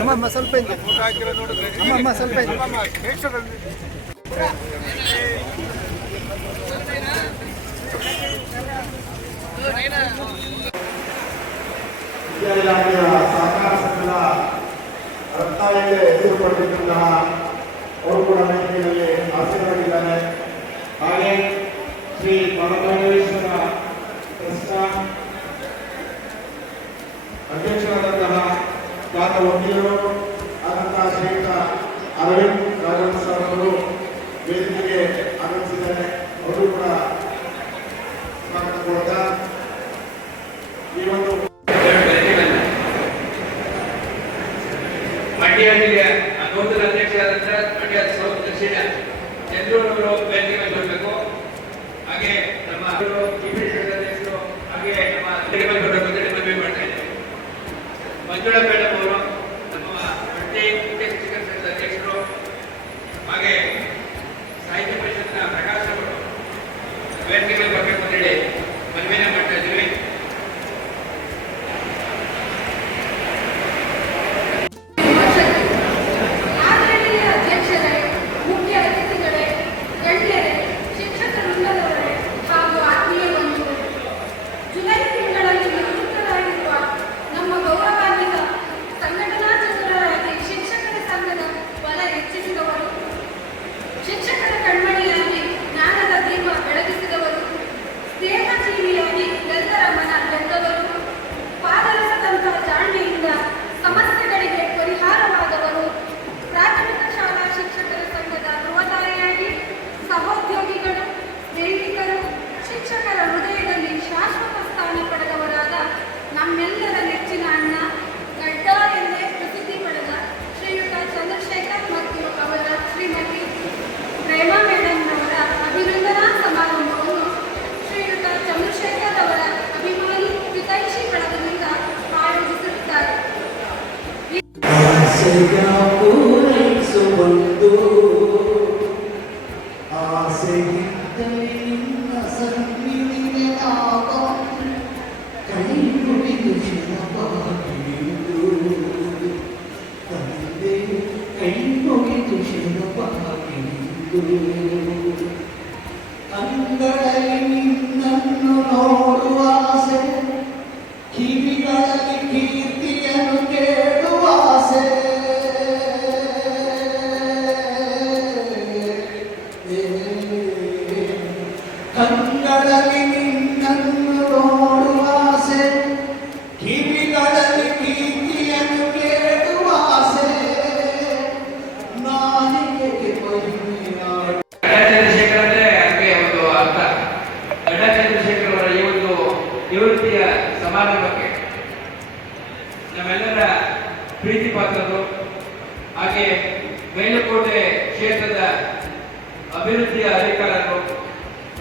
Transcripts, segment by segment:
ಅಮ್ಮಮ್ಮ ಸ್ವಲ್ಪ ಇದೆ, ಅಮ್ಮಮ್ಮ ಸ್ವಲ್ಪ ಇದೆ. ವಿದ್ಯಾ ಇಲಾಖೆಯ ಸಹಕಾರ ಸಂಘದ ರತ್ನಾಲಯಕ್ಕೆ ಹೆಸರು ಪಡೆದಿದ್ದಂತಹ ಅವರು ಕೂಡ ವೇದಿಕೆಯಲ್ಲಿ ಆಸೀನರಾಗಿದ್ದಾರೆ. ಹಾಗೆ ಶ್ರೀ ಪರಮೇಶ್ವರ ಟ್ರಸ್ಟ್ ಅಧ್ಯಕ್ಷರಾದಂತಹ ಖ್ಯಾತ ವಕೀಲರು ಆದಂತಹ ಶ್ರೀಯುತ ಅರವಿಂದ್ ರಾಘವನ್ ಸರ್ ಅವರು ವೇದಿಕೆಗೆ ಆಗಮಿಸಿದ್ದಾರೆ. ಅವರು ಕೂಡ ಸ್ವಾಗತ ಕೊಡ್ತಾ ಈ ಒಂದು ಮಂಡ್ಯ ಜಿಲ್ಲೆಯ ನೂತನ ಅಧ್ಯಕ್ಷರಾದಂತಹ ಮಂಡ್ಯ ಸೌತ್ ದಕ್ಷಿಣ ಚಂದ್ರೂರವರು ವೇದಿಕೆ ಮೇಲೆ ಬರಬೇಕು. ಹಾಗೆ ನಮ್ಮ ಅಧ್ಯಕ್ಷರು ಹಾಗೆ ನಮ್ಮ ಮನವಿ ಮಾಡ್ತಾ ಇದ್ದಾರೆ. ಮಂಜುಳಾ ಮೇಡಮ್ ಅವರು ನಮ್ಮ ಮಂಡ್ಯ ಮುಖ್ಯ ಶಿಕ್ಷಕರ ಸಂಘದ ಅಧ್ಯಕ್ಷರು ಹಾಗೆ ಸಾಹಿತ್ಯ ಪರಿಷತ್ನ ಪ್ರಕಾಶ್ ಅವರು ವೇದಿಕೆ ಮೇಲೆ ಬರಬೇಕು ಅಂತ ಹೇಳಿ ಮನವಿಯನ್ನು ಮಾಡ್ತಾ ಇದ್ದೀವಿ. ಶಿಕ್ಷಕರ ಕಣ್ಮಣಿಯಾಗಿ ಜ್ಞಾನದ ದೀಪ ಬೆಳಗಿಸಿದವರು, ಸ್ನೇಹಜೀವಿಯಾಗಿ ಎಲ್ಲರ ಮನ ಗೆದ್ದವರು, ಪಾದರಸದಂತಹ ಜಾಣ್ಮೆಯಿಂದ ಸಮಸ್ಯೆಗಳಿಗೆ ಪರಿಹಾರವಾದವರು, ಪ್ರಾಥಮಿಕ ಶಾಲಾ ಶಿಕ್ಷಕರ ಸಂಘದ ಧ್ರುವತಾರೆಯಾಗಿ ಸಹೋದ್ಯೋಗಿಗಳು, ಸ್ನೇಹಿತರು, ಶಿಕ್ಷಕರ ಹೃದಯದಲ್ಲಿ ಶಾಶ್ವತ ಸ್ಥಾನ ಪಡೆದವರಾದ ನಮ್ಮೆಲ್ಲರ ನೆಚ್ಚಿನ ಅಣ್ಣ, ಗಡ್ಡ ಎಂದೇ ಪ್ರಸಿದ್ಧಿ ಪಡೆದ ಶ್ರೀಯುತ ಚಂದ್ರಶೇಖರ್ ಮತ್ತು ಅವರ ಶ್ರೀಮತಿ ಪ್ರೇಮಾ ಮೇಡಮ್ನವರ ಅಭಿನಂದನಾ ಸಮಾರಂಭವನ್ನು ಶ್ರೀಯುತ ಚಂದ್ರಶೇಖರ್ ಅವರ ಅಭಿಮಾನಿ ಹಿತೈಷಿ ಬಳಗದಿಂದ ಆಯೋಜಿಸಿರುತ್ತಾರೆ. ಅಂಗಳಲ್ಲಿ ನಿನ್ನನ್ನು ನೋಡುವ ಆಸೆ, ಕಿವಿಗಳಲ್ಲಿ ಕೀರ್ತಿಯನ್ನು ಕೇಳುವ ಆಸೆ, ಕಂಗಳಲ್ಲಿ ನಿನ್ನನ್ನು ನೋಡುವ ಆಸೆ, ಕಿವಿಗಳಲ್ಲಿ ಕೀರ್ತಿಯನ್ನು ಕೇಳುವ ಆಸೆ, ನಾಲಿಗೆಗೆ ಮಹಿಮೆಯಾಡು. ಚಂದ್ರಶೇಖರ್ ಅಂದ್ರೆ ಹಾಗೆ ಒಂದು ಅರ್ಥ. ಗಡ್ಡ ಚಂದ್ರಶೇಖರ್ ಅವರ ಈ ಒಂದು ನಿವೃತ್ತಿಯ ಸಮಾರಂಭಕ್ಕೆ ನಮ್ಮೆಲ್ಲರ ಪ್ರೀತಿ ಪಾತ್ರರು ಹಾಗೆ ಮೇಲುಕೋಟೆ ಕ್ಷೇತ್ರದ ಅಭಿವೃದ್ಧಿಯ ಅಧಿಕಾರರು,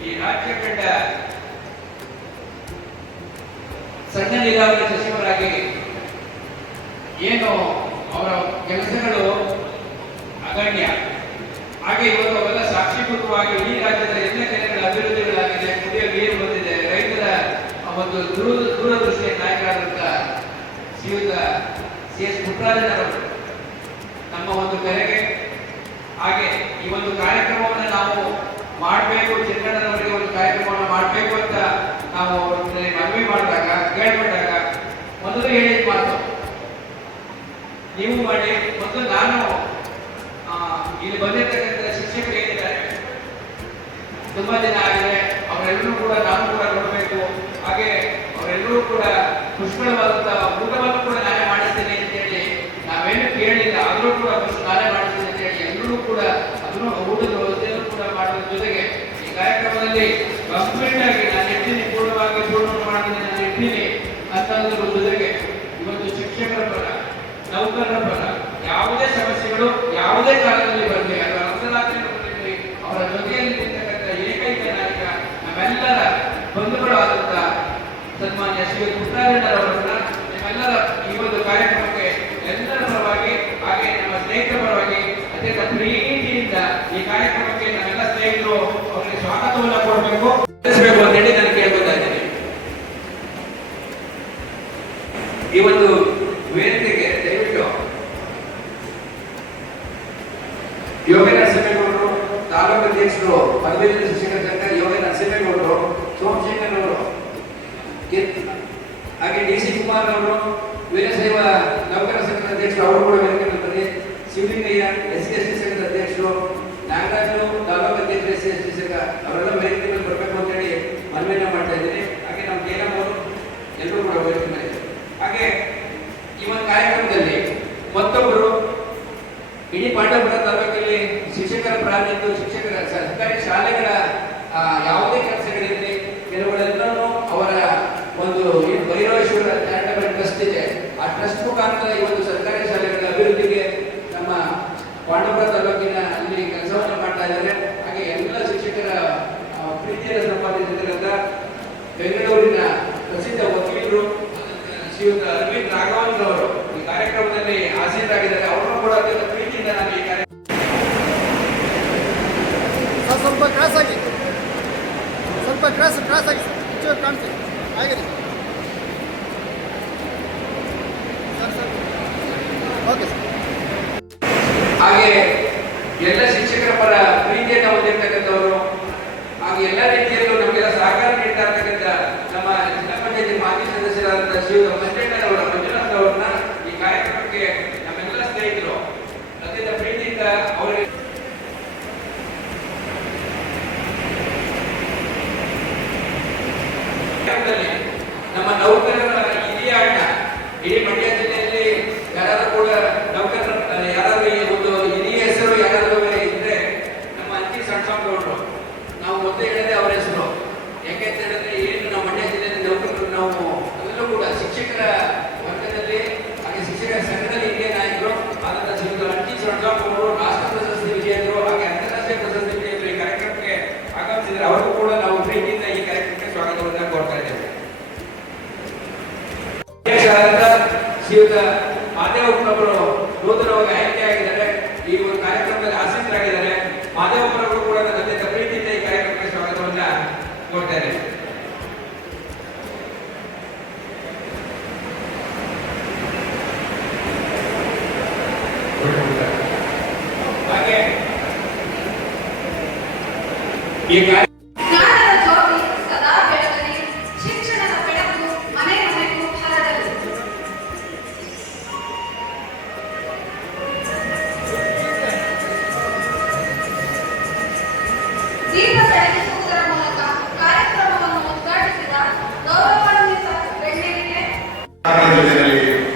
ಈ ರಾಜ್ಯ ಕಂಡ ಸಣ್ಣ ನೀರಾವರಿ ಸಚಿವರಾಗಿ ಏನು ಅವರ ಕೆಲಸಗಳು ಅಗಣ್ಯ, ಹಾಗೆ ಇವತ್ತು ಅವೆಲ್ಲ ಸಾಕ್ಷೀಭೂತವಾಗಿ ಈ ರಾಜ್ಯದ ಎಲ್ಲ ಕೆರೆಗಳ ಅಭಿವೃದ್ಧಿಗಳಾಗಿದೆ, ಕುಡಿಯುವ ನೀರು ಬಂದಿದೆ, ರೈತರ ಒಂದು ದೂರದೃಷ್ಟಿಯ ನಾಯಕರಾದಂಥ ಶ್ರೀಯುತ CS ಪುಟ್ಟರಾಜನವರು ನಮ್ಮ ಒಂದು ಕರೆಗೆ ಹಾಗೆ ಈ ಒಂದು ಕಾರ್ಯಕ್ರಮವನ್ನು ನಾವು ಮಾಡಬೇಕು, ಚಿಕ್ಕಣ್ಣನವರಿಗೆ ಒಂದು ಕಾರ್ಯಕ್ರಮವನ್ನು ಮಾಡಬೇಕು ಅಂತ ನಾವು ಮನವಿ ಮಾಡಿದಾಗ ಕೇಳ್ಕೊಂಡಾಗ ಮೊದಲು ಹೇಳಿದ ಮಾತು ನೀವು ಮಾಡಿ, ಮೊದಲು ನಾನು ಇಲ್ಲಿ ಬಂದಿರ್ತಕ್ಕಂಥ ಶಿಕ್ಷಕರು ಏನಿದ್ದಾರೆ ತುಂಬಾ ಜನ ಆಗಿದೆ, ಅವರೆಲ್ಲರೂ ಕೂಡ ನಾನು ಕೂಡ ನೋಡಬೇಕು, ಹಾಗೆ ಅವರೆಲ್ಲರೂ ಕೂಡ ಪುಷ್ಕಳವಾದಂತಹ ಊಟವನ್ನು ಕೂಡ ನಾನೇ ಮಾಡಿಸ್ತೇನೆ ಅಂತ ಹೇಳಿ ನಾವೇನು ಕೇಳಿಲ್ಲ, ಆದರೂ ಕೂಡ ನಾನೇ ಮಾಡಿಸ್ತೇನೆ ಅಂತ ಹೇಳಿ ಎಲ್ಲರೂ ಕೂಡ ಅದನ್ನು ಊಟದ ವ್ಯವಸ್ಥೆಯನ್ನು ಕೂಡ ಮಾಡುವ ಜೊತೆಗೆ ಈ ಕಾರ್ಯಕ್ರಮದಲ್ಲಿ ಕಂಪ್ಲೀಟ್ ಆಗಿ ನಾನು ಇರ್ತೀನಿ, ಪೂರ್ಣವಾಗಿ ಪೂರ್ಣ ಮಾಡಿದ್ದೀನಿ, ನಾನು ಇರ್ತೀನಿ ಅಂತಂದ್ರ ಜೊತೆಗೆ ಇವತ್ತು ಶಿಕ್ಷಕರ ಪರ, ನೌಕರರ ಪರ ಯಾವುದೇ ಸಮಸ್ಯೆಗಳು ಯಾವುದೇ ಕಾಲದಲ್ಲಿ ಬರಲಿ, ಅದರ ಅರ್ಥರಾತ್ರಿ ಅವರ ಜೊತೆಯಲ್ಲಿ ನಿಂತಕ್ಕಂಥ ಏಕೈಕ ನಾಯಕ ನಮ್ಮೆಲ್ಲರ ಬಂಧುಗಳು ಆದಂತ ಸನ್ಮಾನ್ಯ ಶ್ರೀ ಪುಟ್ಟರಾಜನವರನ್ನ ನಿಮ್ಮೆಲ್ಲರ ಈ ಒಂದು ಕಾರ್ಯಕ್ರಮಕ್ಕೆ ಎಲ್ಲರ ಪರವಾಗಿ ಹಾಗೆ ನಮ್ಮ ಸ್ನೇಹಿತರ ಪರವಾಗಿ ಅತ್ಯಂತ ಪ್ರೀತಿಯಿಂದ ಈ ಕಾರ್ಯಕ್ರಮಕ್ಕೆ ನಮ್ಮೆಲ್ಲ ಸ್ನೇಹಿತರು ಅವರಿಗೆ ಸ್ವಾಗತವನ್ನು ಕೊಡಬೇಕು ಅಂತ ಹೇಳಿ ನಾನು ಕೇಳ್ಕೊತಾ ಇದ್ದೀನಿ. ಸಂವೇದನ ಶಿಕ್ಷಕರ ಸಂಘ ಯೋಗ ನರಸಿಂಹೇಗೌಡರು, ಸೋಮಶೇಖರ್ ಅವರು, ಹಾಗೆ ಡಿ ಸಿ ಕುಮಾರ್ ಅವರು, ವೀರಶೈವ ನೌಕರ ಸಂಘದ ಅಧ್ಯಕ್ಷರು ಅವರು ಕೂಡ ವೇದಿಕೆ, ಶಿವಲಿಂಗಯ್ಯ SC/ST ಸಂಘದ ಅಧ್ಯಕ್ಷರು, ನಾಗರಾಜು ತಾಲೂಕು ಅಧ್ಯಕ್ಷರು SC/ST ಸಂಘ ಅವರೆಲ್ಲ ವೇದಿಕೆ ಮೇಲೆ ಬರಬೇಕು ಅಂತ ಹೇಳಿ ಮನವಿಯನ್ನು ಮಾಡ್ತಾ ಇದ್ದೀನಿ. ಹಾಗೆ ನಮ್ಮ ಕೇರಂ ಅವರು ಎಲ್ಲರೂ ಕೂಡ ವೇದಿಕೆ ಮೇಲೆ. ಹಾಗೆ ಈ ಒಂದು ಕಾರ್ಯಕ್ರಮದಲ್ಲಿ ಮತ್ತೊಬ್ಬರು ಇಡೀ ಪಾಂಡವಪುರ ತಾಲೂಕಲ್ಲಿ ಶಿಕ್ಷಕರ ಪ್ರಾಧಿನಿಧ್ಯ, ಶಿಕ್ಷಕರ ಸರ್ಕಾರಿ ಶಾಲೆಗಳ ಯಾವುದೇ ಕೆಲಸಗಳಿರಲಿ ಕೆಲವುಗಳೆಲ್ಲರೂ ಅವರ ಒಂದು ಭೈರವೇಶ್ವರ ಚಾರಿಟಬಲ್ ಟ್ರಸ್ಟ್ ಇದೆ, ಆ ಟ್ರಸ್ಟ್ ಮುಖಾಂತರ ಈ ಒಂದು ಸರ್ಕಾರಿ ಶಾಲೆಗಳ ಅಭಿವೃದ್ಧಿಗೆ ನಮ್ಮ ಪಾಂಡವಪುರ ತಾಲೂಕಿನ ಅಲ್ಲಿ ಕೆಲಸವನ್ನು ಮಾಡ್ತಾ ಇದ್ದಾರೆ. ಹಾಗೆ ಎಲ್ಲ ಶಿಕ್ಷಕರ ಪ್ರೀತಿಯನ್ನು ಸಂಪಾದಿಸಿದ್ದರಿಂದ ಬೆಂಗಳೂರಿನ ಪ್ರಸಿದ್ಧ ವಕೀಲರು ಶ್ರೀಯುತ ಅರವಿಂದ್ ರಾಘವನ್ ಅವರು ಈ ಕಾರ್ಯಕ್ರಮದಲ್ಲಿ ಆಸೀನರಾಗಿದ್ದಾರೆ. ಅವರನ್ನು ಕೂಡ ಅತ್ಯಂತ ಪ್ರೀತಿಯಿಂದ ನಾನು ಈ ಕಾರ್ಯಕ್ರಮ ಸ್ವಲ್ಪ ಕ್ರಾಸ್ ಆಗಿ, ಸ್ವಲ್ಪ ಕ್ರಾಸ್ ಆಗಿ ಚೂರು ಕಾಣ್ತೀವಿ ಆಗಿದೆ ಸರ್. Okay sir. ಹಾಗೆ ಎಲ್ಲ ಶಿಕ್ಷಕರ ಪರ ಪ್ರೀತಿಯನ್ನು ಹೊಂದಿರತಕ್ಕಂಥವರು, ಹಾಗೆ ಎಲ್ಲ ರೀತಿಯಲ್ಲೂ ನಮಗೆಲ್ಲ ಸಹಕಾರ ನೀಡ್ತಾ ಇರ್ತಕ್ಕಂಥ ನಮ್ಮ ಜಿಲ್ಲಾ ಪಂಚಾಯತಿ ಮಾಜಿ ಸದಸ್ಯರಾದಂತಹ ಶ್ರೀಯುತ ಮಂಜುನಾಥ್ ಅವರನ್ನ ಈ ಕಾರ್ಯಕ್ರಮಕ್ಕೆ ನಮ್ಮೆಲ್ಲ ಸ್ನೇಹಿತರು ಅತ್ಯಂತ ಪ್ರೀತಿಯಿಂದ ಅವರಿಗೆ ನಮ್ಮ ನೌಕರರ ಹಿರಿಯ ಅಣ್ಣ, ಇಡೀ ಮಂಡ್ಯ ಜಿಲ್ಲೆಯಲ್ಲಿ ಯಾರಾದ್ರೂ ಕೂಡ ನೌಕರರ ಯಾರಾದ್ರೂ ಈ ಒಂದು ಹಿರಿಯ ಹೆಸರು ಯಾರಾದ್ರೂ ಇದ್ರೆ ನಮ್ಮ ಅಂಚಿ ಸಣ್ಣ ನಾವು ಮೊದಲೇ ಹೇಳಿದ್ರೆ ಅವರ ಹೆಸರು. ಯಾಕೆಂತ ಹೇಳಿದ್ರೆ ಏನು ನಮ್ಮ ಮಂಡ್ಯ ಜಿಲ್ಲೆಯಲ್ಲಿ ನೌಕರರು ನಾವು ಅದರಲ್ಲೂ ಕೂಡ ಶಿಕ್ಷಕರ ವರ್ಗದಲ್ಲಿ ಹಾಗೆ ಶಿಕ್ಷಕರ ಸಂಘದಲ್ಲಿ ಹಿರಿಯ ನಾಯಕರು ಆದಂತಹ ಶ್ರೀಯುತ ಅಂಚಿ ಸಣ್ಣ ಅವರು ರಾಷ್ಟ್ರ ಪ್ರಶಸ್ತಿ ವಿಜೇತರು ಹಾಗೆ ಅಂತಾರಾಷ್ಟ್ರೀಯ ಪ್ರಶಸ್ತಿ ವಿಜೇತರು ಈ ಕಾರ್ಯಕ್ರಮಕ್ಕೆ ಆಗಮಿಸಿದರೆ ಅವರಿಗೂ ಕೂಡ ನಾವು ಪ್ರೀತಿಯಿಂದ ಈ ಕಾರ್ಯಕ್ರಮಕ್ಕೆ ಸ್ವಾಗತವನ್ನು ಕೋರ್ತಾ ಇದ್ದೇವೆ. ಶ್ರೀಯುತ ಮಾದೇವಪ್ಪನವರು ನೂತನವಾಗಿ ಆಯ್ಕೆಯಾಗಿದ್ದಾರೆ, ಈ ಒಂದು ಕಾರ್ಯಕ್ರಮದಲ್ಲಿ ಆಸೀನರಾಗಿದ್ದಾರೆ. ಮಾದೇವಪ್ಪನವರು ಕೂಡ ನನ್ನ ಅತ್ಯಂತ ಪ್ರೀತಿಯಿಂದ ಈ ಕಾರ್ಯಕ್ರಮಕ್ಕೆ ಸ್ವಾಗತವನ್ನ ಕೋರ್ತಾ ಇದ್ದೇನೆ. ಹಾಗೆ ಈ ಜ್ಞಾನದ ಜ್ಯೋತಿ ಸದಾ ಬೆಳಗಲಿ, ಶಿಕ್ಷಣದ ಬೆಳಕು ಮನೆ ಮನೆಗೂ ಹರಡಲಿ. ದೀಪ ಬೆಳಗಿಸುವುದರ ಮೂಲಕ ಕಾರ್ಯಕ್ರಮವನ್ನು ಉದ್ಘಾಟಿಸಿದ ಗೌರವಾನ್ವಿತ ಗಣ್ಯರಿಗೆ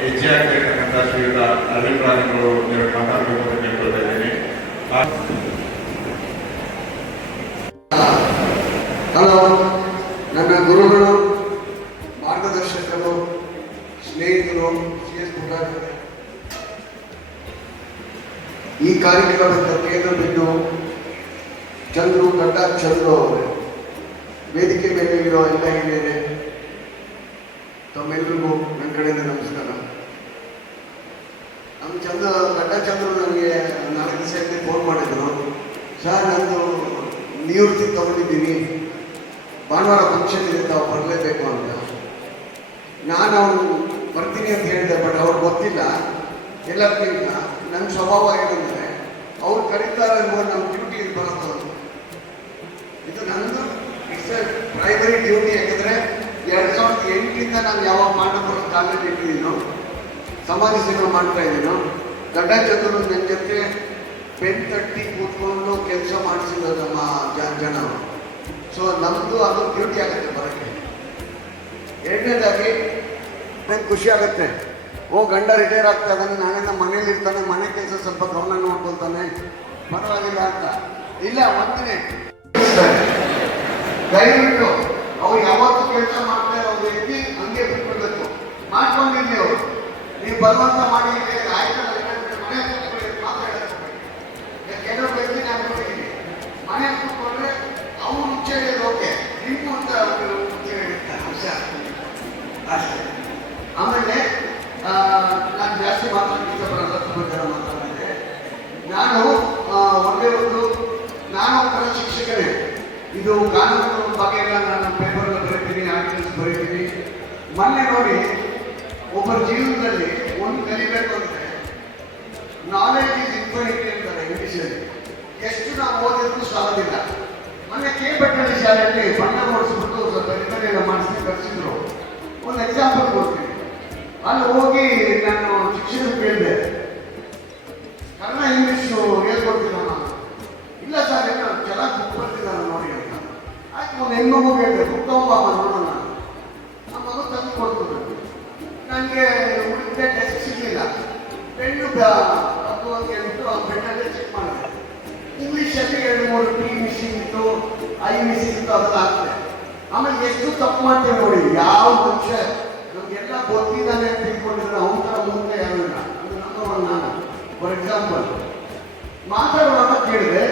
ಹೆಜ್ಜೆ ಆಗ್ತಿರ್ತಕ್ಕಂಥ ಶ್ರೀಯುತ ಅರವಿಂದ್ ರಾಘವರು ನೀವು ಮಾತಾಡಬೇಕು ಅಂತ ಕೇಳ್ಕೊಳ್ತಾ ಇದ್ದೀನಿ. ಹಲೋ, ನನ್ನ ಗುರುಗಳು, ಮಾರ್ಗದರ್ಶಕರು, ಸ್ನೇಹಿತರು CS ಪುಟಾಚಾರ್ಯ, ಈ ಕಾರ್ಯಕ್ರಮದ ಕೇಂದ್ರ ಬಿಂದು ಗಡ್ಡ ಚಂದ್ರು ಅವರೇ, ವೇದಿಕೆ ಮೇಲೆ ಇರೋ ಎಲ್ಲ ಹಿರಿಯರೇ, ತಮ್ಮೆಲ್ಲರಿಗೂ ನನ್ನ ಕಡೆಯಿಂದ ನಮಸ್ಕಾರ. ನಮ್ಮ ಗಡ್ಡ ಚಂದ್ರು ನನಗೆ 4 ದಿವಸ ಹಿಂದೆ ಫೋನ್ ಮಾಡಿದ್ರು, ಸರ್ ನಂದು ನಿವೃತ್ತಿ ತಗೊಂಡಿದ್ದೀನಿ, ಭಾನುವಾರ ಫಂಕ್ಷನ್ ಇದೆ, ತಾವು ಬರಲೇಬೇಕು ಅಂತ. ನಾನು ಅವ್ರು ಬರ್ತೀನಿ ಅಂತ ಹೇಳಿದೆ, ಬಟ್ ಅವ್ರಿಗೆ ಗೊತ್ತಿಲ್ಲ ಎಲ್ಲಕ್ಕಿಂತ ನನ್ನ ಸ್ವಭಾವ ಏನಂದರೆ ಅವ್ರು ಕರೀತಾರೆ ಅನ್ಬೋದು ನಮ್ಮ ಡ್ಯೂಟಿ ಇದು ಬರೋದು. ಇದು ನಂದು ಇಟ್ಸ್ ಎ ಪ್ರೈಮರಿ ಡ್ಯೂಟಿ. ಯಾಕಂದರೆ 2008 ನಾನು ಯಾವಾಗ ಪಾಂಡವಪುರ ಕಾಲೇಜ್ ಇಟ್ಟಿದ್ದೀನೋ, ಸಮಾಜ ಸೇವೆ ಮಾಡ್ತಾ ಇದ್ದೀನೋ, ಗಡ್ಡ ಚಂದ್ರು ನನ್ನ ಜೊತೆ ಪೆನ್ ತಟ್ಟಿ ಕೂತ್ಕೊಂಡು ಕೆಲಸ ಮಾಡಿಸಿದ ನಮ್ಮ ಜನ. ಸೊ ನಮ್ಮದು ಅದು ಡ್ಯೂಟಿ ಆಗುತ್ತೆ ಬರೋಕ್ಕೆ. ಎರಡನೇದಾಗಿ ನಂಗೆ ಖುಷಿ ಆಗುತ್ತೆ, ಗಂಡ ರಿಟೈರ್ ಆಗ್ತಾ ಇದ್ದಾನೆ, ನಾಳೆ ನಮ್ಮ ಮನೇಲಿ ಇರ್ತಾನೆ, ಮನೆ ಕೆಲಸ ಸ್ವಲ್ಪ ಗಮನ ನೋಡ್ಕೊಳ್ತಾನೆ, ಪರವಾಗಿಲ್ಲ ಅಂತ. ಇಲ್ಲ, ಒಂದೇ ದಯವಿಟ್ಟು ಅವ್ರು ಯಾವತ್ತೂ ಕೆಲಸ ಮಾಡ್ತಾ ಇರೋ ವ್ಯಕ್ತಿ ಹಂಗೆ ಬಿಟ್ಬಿಡ್ಬೇಕು, ಮಾಡ್ಕೊಂಡಿರ್ಲಿ ಅವರು. ನೀವು ಬಲವಂತ ಮಾಡಿ ಆಯ್ತು ಮನೆ ಮಾತಾಡೋದು. ಕೆಲವು ವ್ಯಕ್ತಿ ನಾನು ನೋಡಿದ್ದೀನಿ, ಮನೆ ಕೂತ್ಕೊಂಡ್ರೆ ಅವ್ರು ಮುಂಚೆ ಓಕೆ ನಿಮ್ಗೂ ಅಂತ ಹೇಳಿರ್ತಾರೆ ಅಂಶ ಅಷ್ಟೇ. ಆಮೇಲೆ ನಾನು ಜಾಸ್ತಿ ಮಾತಾಡೋಕ್ಕೆ ಇಷ್ಟಪಡಲ್ಲ, ತುಂಬ ಜನ ಮಾತಾಡಿದೆ. ನಾನು ಒಂದೇ ನಾನು ಒಂಥರ ಶಿಕ್ಷಕರೇ. ಇದು ಕಾನೂನು ಬಗ್ಗೆ ಎಲ್ಲ ನಾನು ಪೇಪರಲ್ಲಿ ಬರೀತೀನಿ, ಆರ್ಟಿಕಲ್ಸ್ ಬರೀತೀನಿ. ಮೊನ್ನೆ ನೋಡಿ, ಒಬ್ಬರ ಜೀವನದಲ್ಲಿ ಒಂದು ಕಲಿಬೇಕು ಅಂದರೆ ನಾಲೆಜ್ ಈಸ್ ಇನ್ಫಿನಿಟಿ ಅಂತಾರೆ ಇಂಗ್ಲೀಷಲ್ಲಿ. ಎಷ್ಟು ನಾವು ಓದಿದ್ರು ಸಾಲೋದಿಲ್ಲ. ಮೊನ್ನೆ ಕೆ ಬೆಟ್ಟಳ್ಳಿ ಶಾಲೆಯಲ್ಲಿ ಬಣ್ಣ ಓಡಿಸ್ಬಿಟ್ಟು ಸ್ವಲ್ಪ ರಿಪೇರಿಯನ್ನು ಮಾಡಿಸಿ ಕಳಿಸಿದ್ರು. ಒಂದು ಎಕ್ಸಾಂಪಲ್ ಕೊಡ್ತೀನಿ. ಅಲ್ಲಿ ಹೋಗಿ ನಾನು ಶಿಕ್ಷಣ ಕೇಳಿದೆ, ಕನ್ನಡ ಇಂಗ್ಲೀಷು ಹೇಳ್ಕೊಡ್ತೀನಿ ನಾನು. ಇಲ್ಲ ಸರ್, ಏನೋ ಚೆನ್ನಾಗಿ ಬುಕ್ ಬರ್ತಿದ್ದಾನೆ ನೋಡಿ ಅಂತ. ಆಯ್ತು, ಒಂದು ಹೆಣ್ಮಗು ಹೇಳಿದೆ, ಬುಕ್ ತಗೊಂಬಮ್ಮ ನೋಡೋಣ. ನಮ್ಮ ಮಗು ತಂದು ಕೊಡ್ತದೆ. ನನಗೆ ಹುಡುಕಿದೆ, ಡೆಸ್ಕ್ ಸಿಗಲಿಲ್ಲ. ಪೆನ್ನು ಅದು ಅಂತ ಹೇಳ್ಬಿಟ್ಟು ಆ ಪೆನ್ನಲ್ಲೇ ಚೆಕ್ ಮಾಡಿದೆ. ಇಂಗ್ಲೀಷಲ್ಲಿ 2-3 ಟಿ ಮಿಸ್ಸಿಂಗ್ ಇತ್ತು, ಐ ಮಿಸ್ಸಿಂಗ್ ಇತ್ತು, ಅದೆಲ್ಲ ಆಗ್ತದೆ. ಆಮೇಲೆ ಎಷ್ಟು ತಪ್ಪು ಮಾಡ್ತೇವೆ ನೋಡಿ. ಯಾವ ಮನುಷ್ಯ ನಮಗೆಲ್ಲ ಗೊತ್ತಿದ್ದಾನೆ ಅಂತ ತಿಳ್ಕೊಂಡಿದ್ರೆ ಅವನ ಥರ ಮುಂದೆ ಯಾರು ಇಲ್ಲ. ಅದು ನಂಬರ್ ನಾನು. ಫಾರ್ ಎಕ್ಸಾಂಪಲ್, ಮಾತಾಡುವಾಗ ಕೇಳಿದೆ,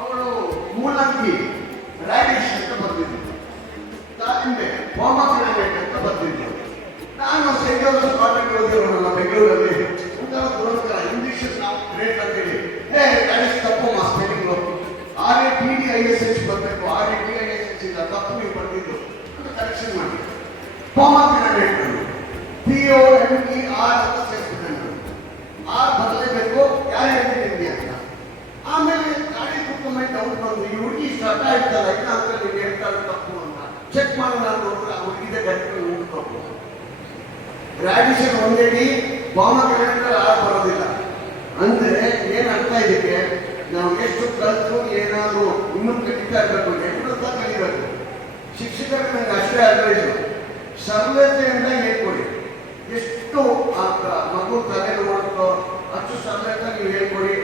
ಅವಳು ಮೂಲಂಗಿ ರ್ಯಾಡಿಶ್ ಅಂತ ಬರ್ತಿದ್ದೆ, ದಾಳಿಂಬೆ ಪೊಮಗ್ರಾನೇಟ್ ಅಂತ ಬರ್ತಿದ್ದೆ. ನಾನು ಸೆಂಟ್ ಜೋಸೆಫ್ ಕಾಲೇಜಿಗೆ ಓದಿರೋನಲ್ಲ ಬೆಂಗಳೂರಲ್ಲಿ, ಒಂಥರ ದುರಸ್ಕಾರ. ಇಂಗ್ಲೀಷ್ ನಾವು ಗ್ರೇಟ್ ಅಂತೇಳಿ, ರ್ಯಾಡಿಶ್ ತಪ್ಪು ಸ್ಪೆಲ್ಲಿಂಗು, RADISH ಬರಬೇಕು, RADISH ಇಲ್ಲ, ತಪ್ಪು ನೀವು ಬರ್ತಿದ್ದು ಅಂತ ಕರೆಕ್ಷನ್ ಮಾಡಿ. ಪೊಮಗ್ರಾನೇಟ್ POMER ಅಂತ ಸೇರಿಸ್ಬಿಟ್ಟೆ. ಆರ್ ಬರಲೇಬೇಕು, ಯಾರು ಹೇಳ್ತಿದ್ದೀನಿ ಅಂತ. ಆಮೇಲೆ ಗಾಡಿ ಕುತ್ಕೊಂಡ್ಮೇಲೆ ಡೌಟ್ ಬಂದು, ಈ ಹುಡುಗಿ ಸ್ಟಾರ್ಟ್ ಇರ್ತಲ್ಲ, ಇಲ್ಲ ಅಂತ ನೀವು ಹೇಳ್ತಾರೆ ತಪ್ಪು ಅಂತ ಚೆಕ್ ಮಾಡೋಣ ನೋಡಿದ್ರೆ ಆ ಹುಡುಗಿದೆ ಗಟ್ಟಿ ಉಂಟು ತಪ್ಪು. ಗ್ರಾಡ್ಯುಯೇಷನ್ ಒಂದೇಡಿ ಪೊಮಗ್ರಾನೇಟ್ ಆರ್ ಬರೋದಿಲ್ಲ ಅಂದ್ರೆ ಏನ್ ಅರ್ಥ ಇದಕ್ಕೆ? ನಾವು ಎಷ್ಟು ಕಲಿತು ಏನಾದ್ರು ಇನ್ನೂ ಕಲಿತಾ ಇರಬೇಕು, ಎಷ್ಟು ಕಲಿಬೇಕು. ಶಿಕ್ಷಕರಿಗೆ ನಂಗೆ ಅಷ್ಟೇ ಅಡ್ವೈಸು, ಸರಳತೆಯಿಂದ ಹೇಳ್ಕೊಡಿ. ಎಷ್ಟು ಮಗು ತಲೆ ನೋಡ್ತೋ ಅಷ್ಟು ಸರಳತೆ ನೀವು ಹೇಳ್ಕೊಡಿ,